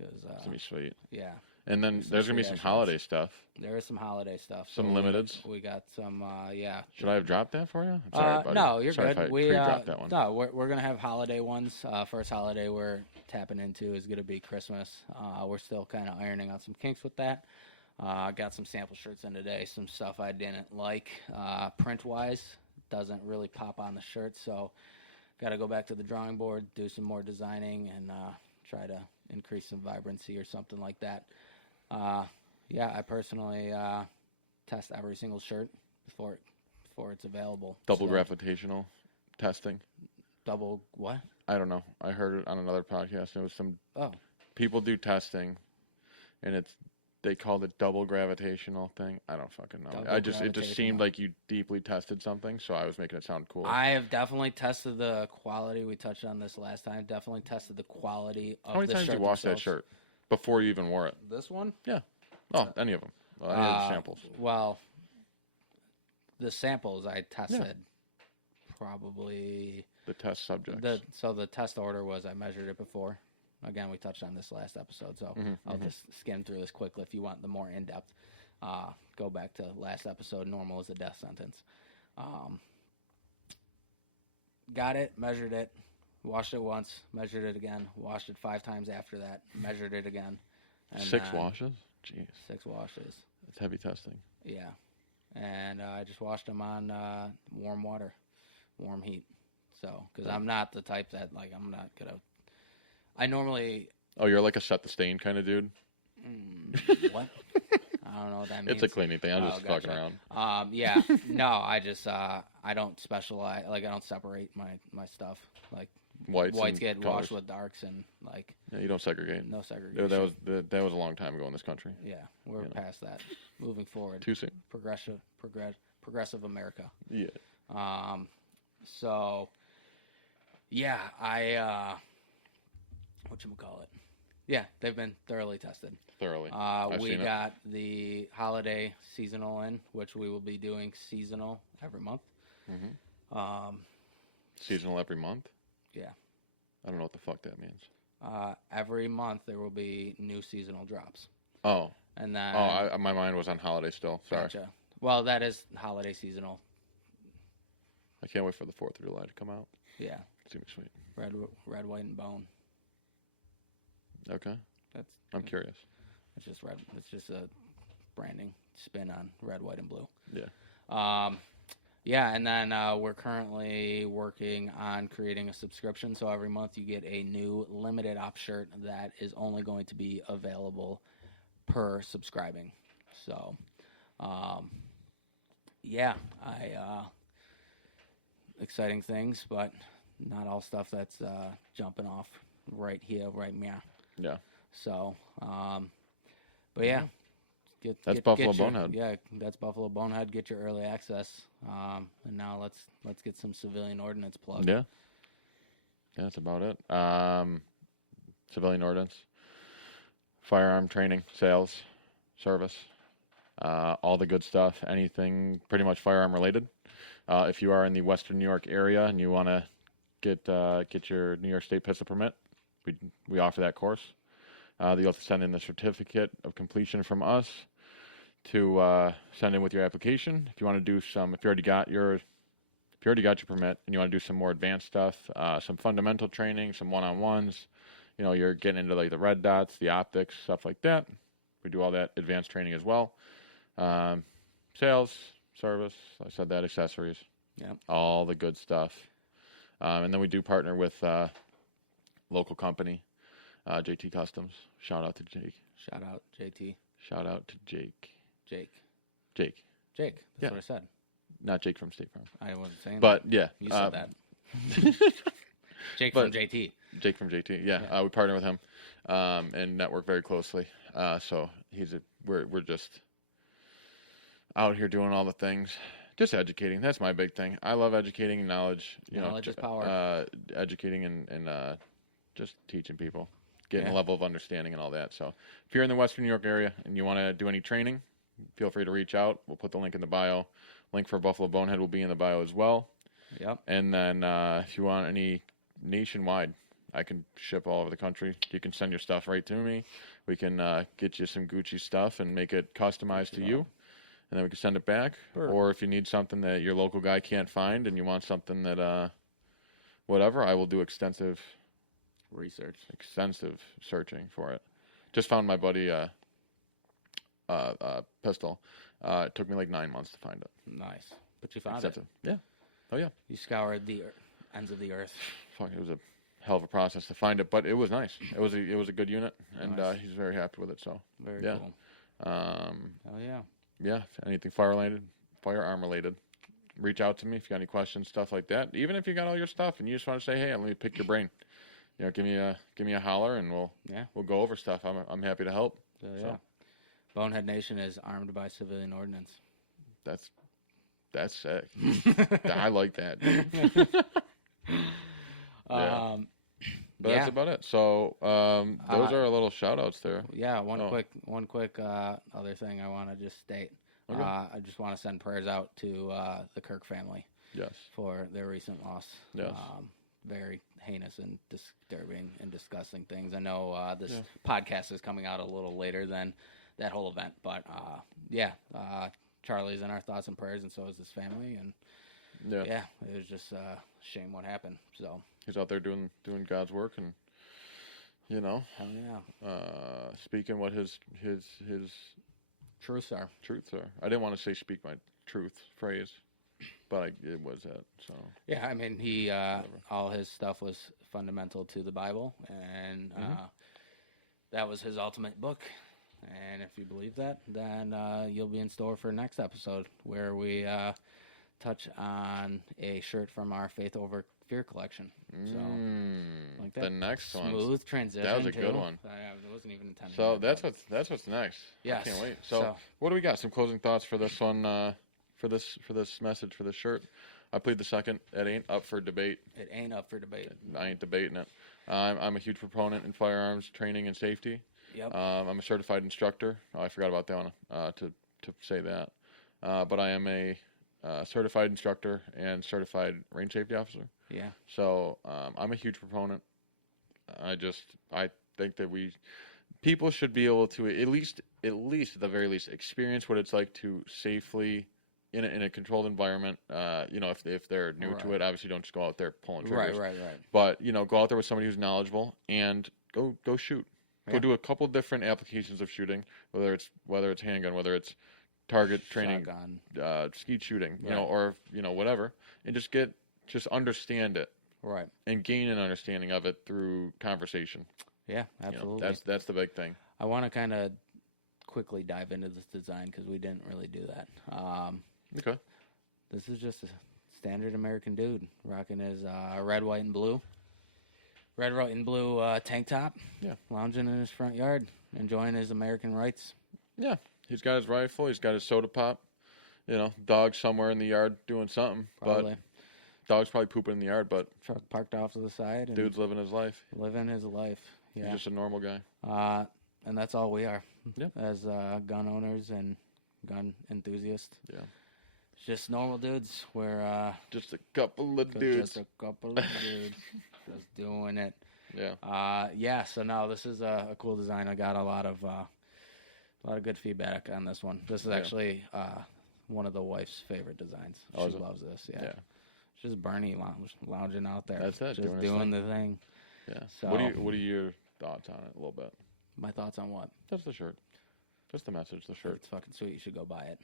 It's gonna be sweet. Yeah. And then there's gonna be some holiday stuff. There is some holiday stuff. Some limiteds. We got some. Yeah. Should I have dropped that for you? I'm sorry, buddy. No, you're sorry good. If I dropped that one. No, we're gonna have holiday ones. First holiday we're tapping into is gonna be Christmas. We're still kind of ironing out some kinks with that. Got some sample shirts in today. Some stuff I didn't like print wise. Doesn't really pop on the shirt, so got to go back to the drawing board, do some more designing, and try to increase some vibrancy or something like that. Yeah, I personally test every single shirt before it's available. Double gravitational testing. Double what? I don't know. I heard it on another podcast. It was some people do testing, and they called it double gravitational thing. I don't fucking know. It just seemed like you deeply tested something, so I was making it sound cool. I have definitely tested the quality. We touched on this last time. Definitely tested the quality of the shirt. How many times did you wash that shirt before you even wore it? This one? Yeah. Oh, any of them. Any of the samples. Well, the samples I tested probably the test subjects. So the test order was I measured it before. Again, we touched on this last episode, so I'll just skim through this quickly. If you want the more in-depth, go back to last episode, normal is a death sentence. Got it, measured it, washed it once, measured it again, washed it 5 times after that, measured it again. And 6 washes? Jeez. 6 washes. It's heavy testing. Yeah. And I just washed them on warm water, warm heat. So, because I'm not the type that, I'm not going to... I normally... Oh, you're like a set the stain kind of dude? What? I don't know what that means. It's a cleaning thing. I'm just fucking around. Yeah. No, I just... I don't specialize... I don't separate my stuff. Whites get colors. washed with darks and, Yeah, you don't segregate. No segregation. That was a long time ago in this country. Yeah, we're past that. Moving forward. Too soon. Progressive America. Yeah. So... Yeah, whatchamacallit? Yeah, they've been thoroughly tested. Thoroughly. We got the holiday seasonal in, which we will be doing seasonal every month. Mm-hmm. Seasonal every month? Yeah. I don't know what the fuck that means. Every month there will be new seasonal drops. Oh. And then... my mind was on holiday still. Sorry. Gotcha. Well, that is holiday seasonal. I can't wait for the 4th of July to come out. Yeah. It's gonna be sweet. Red, white, and bone. Okay. I'm curious. It's just red. It's just a branding spin on red, white, and blue. Yeah. Yeah, and then we're currently working on creating a subscription. So every month you get a new limited op shirt that is only going to be available per subscribing. So, yeah, exciting things, but not all stuff that's jumping off right here, right now. Yeah. So, but yeah. That's Buffalo Bonehead. Yeah, that's Buffalo Bonehead. Get your early access. And now let's get some civilian ordnance plugged. Yeah. Yeah, that's about it. Civilian ordnance, firearm training, sales, service, all the good stuff. Anything pretty much firearm related. If you are in the Western New York area and you want to get your New York State pistol permit, we offer that course. You'll have to send in the certificate of completion from us to send in with your application. If you want to do if you already got your permit and you want to do some more advanced stuff, some fundamental training, some one-on-ones, you're getting into like the red dots, the optics, stuff like that. We do all that advanced training as well. Sales, service, I said that, accessories, all the good stuff. And then we do partner with local company. JT Customs. Shout out to Jake. Shout out JT. Shout out to Jake. Jake. That's what I said. Not Jake from State Farm. I wasn't saying but, that. Yeah. You said that. Jake from JT. Jake from JT, yeah. We partner with him and network very closely. So we're just out here doing all the things. Just educating. That's my big thing. I love educating and knowledge. Knowledge is power. Educating and just teaching people. Getting a level of understanding and all that. So if you're in the Western New York area and you want to do any training, feel free to reach out. We'll put the link in the bio. Link for Buffalo Bonehead will be in the bio as well. Yep. And then if you want any nationwide, I can ship all over the country. You can send your stuff right to me. We can get you some Gucci stuff and make it customized to you. And then we can send it back. Sure. Or if you need something that your local guy can't find and you want something that, whatever, I will do extensive searching for it. Just found my buddy pistol. It took me like 9 months to find it. Nice. But you found it. Yeah. Oh yeah. You scoured the ends of the earth. Fuck, it was a hell of a process to find it, but it was nice. It was a good unit, and nice. He's very happy with it. So very cool. Oh yeah. Yeah. Anything firearm related, reach out to me if you got any questions, stuff like that. Even if you got all your stuff and you just want to say, hey, let me pick your brain. Give me a holler and we'll go over stuff. I'm happy to help. Yeah. Bonehead Nation is armed by civilian ordnance. That's sick. I like that. But that's about it. So those are our little shout outs there. Yeah, one quick other thing I want to just state. Okay. I just want to send prayers out to the Kirk family. Yes. For their recent loss. Yes. Very heinous and disturbing and disgusting things. I know this podcast is coming out a little later than that whole event, but Charlie's in our thoughts and prayers, and so is his family. And it was just a shame what happened. So he's out there doing God's work, and hell yeah, speaking what his truths are. I didn't want to say speak my truth phrase. But it was that, so. Yeah, I mean, he all his stuff was fundamental to the Bible, and that was his ultimate book. And if you believe that, then you'll be in store for next episode, where we touch on a shirt from our Faith Over Fear collection. So, like that. The next one. Smooth transition. That was a good one. It wasn't even intended. So that's what's next. Yes. I can't wait. So what do we got? Some closing thoughts for this one. For this message, for this shirt. I plead the second. It ain't up for debate. It ain't up for debate. I ain't debating it. I'm a huge proponent in firearms training and safety. Yep. I'm a certified instructor. Oh, I forgot about that one to say that. But I am a certified instructor and certified range safety officer. Yeah. So I'm a huge proponent. I think that people should be able to at least at the very least experience what it's like to safely in a controlled environment. If they're new to it, obviously don't just go out there pulling triggers. Right. But go out there with somebody who's knowledgeable and go shoot. Go do a couple different applications of shooting, whether it's handgun, whether it's target training, skeet shooting, you know, or whatever, and just understand it, right, and gain an understanding of it through conversation. Yeah, absolutely. You know, that's the big thing. I want to kind of quickly dive into this design because we didn't really do that. Okay. This is just a standard American dude rocking his red, white, and blue tank top. Yeah. Lounging in his front yard, enjoying his American rights. Yeah. He's got his rifle. He's got his soda pop. You know, dog somewhere in the yard doing something. Probably. But dog's probably pooping in the yard, but truck parked off to the side. And dude's living his life. Living his life. Yeah. He's just a normal guy. And that's all we are. Yeah. As gun owners and gun enthusiasts. Yeah. It's just normal dudes. We're just a couple of dudes. Just a couple of dudes. Just doing it. Yeah. Yeah. So no, this is a cool design. I got a lot of good feedback on this one. This is actually one of the wife's favorite designs. She loves this. Yeah. It's just Bernie lounging out there. That's it. Just doing the thing. Yeah. So what are your thoughts on it a little bit? My thoughts on what? Just the shirt. Just the message. The shirt. It's fucking sweet. You should go buy it.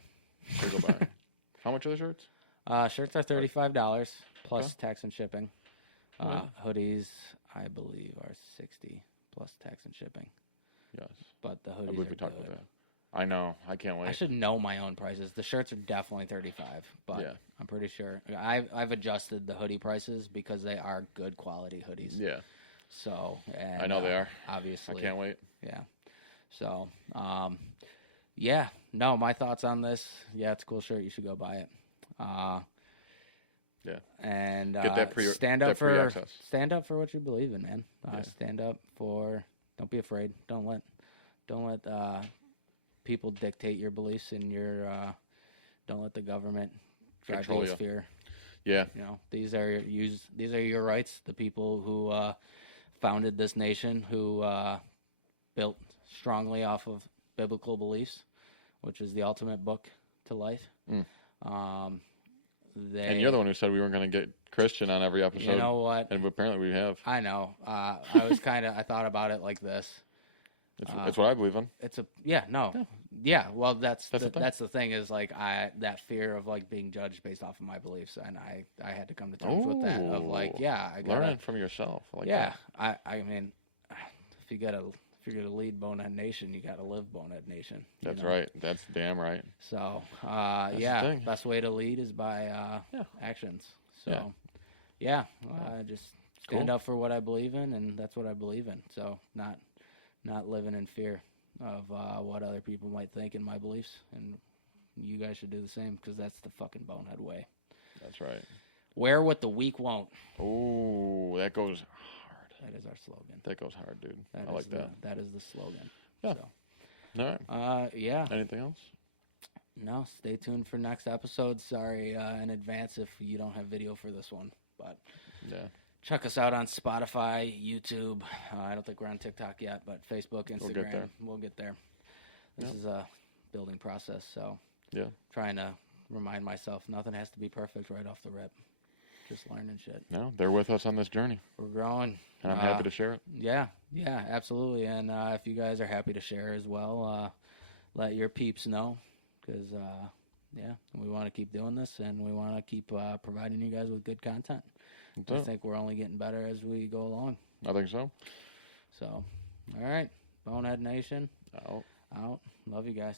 Should go buy it. How much are the shirts? Shirts are $35 plus tax and shipping. Hoodies, I believe, are $60 plus tax and shipping. Yes. But the hoodies I believe we talked about that. I know. I can't wait. I should know my own prices. The shirts are definitely $35, but I'm pretty sure I've adjusted the hoodie prices because they are good quality hoodies. Yeah. So I know they are. Obviously. I can't wait. Yeah. So, yeah. No, my thoughts on this. Yeah, it's a cool shirt. You should go buy it. Yeah. And get that stand up for what you believe in, man. Stand up for. Don't be afraid. Don't let people dictate your beliefs and your. Don't let the government drive you with fear. Yeah. You know, these are your rights. The people who founded this nation, who built strongly off of biblical beliefs, which is the ultimate book to life. And you're the one who said we weren't going to get Christian on every episode. You know what? And apparently we have. I know. I thought about it like this. It's what I believe in. Well, that's the thing is like that fear of like being judged based off of my beliefs, and I had to come to terms with that. Of like, I gotta learn from yourself. That. I mean, if you're gonna lead Bonehead Nation, you gotta live Bonehead Nation. That's right. That's damn right. So best way to lead is by actions. So just stand up for what I believe in, and that's what I believe in. So not living in fear of what other people might think in my beliefs, and you guys should do the same because that's the fucking Bonehead way. That's right. Wear what the weak won't. Oh, that goes hard. That is our slogan. That goes hard, dude. I like that. That is the slogan. Yeah. So. All right. Yeah. Anything else? No. Stay tuned for next episode. Sorry in advance if you don't have video for this one, but check us out on Spotify, YouTube. I don't think we're on TikTok yet, but Facebook, Instagram. We'll get there. This is a building process, so trying to remind myself nothing has to be perfect right off the rip. Just learning shit. No, they're with us on this journey. We're growing. And I'm happy to share it. Yeah, absolutely. And if you guys are happy to share as well, let your peeps know because, we want to keep doing this and we want to keep providing you guys with good content. I think we're only getting better as we go along. I think so. So, all right. Bonehead Nation. Out. Love you guys.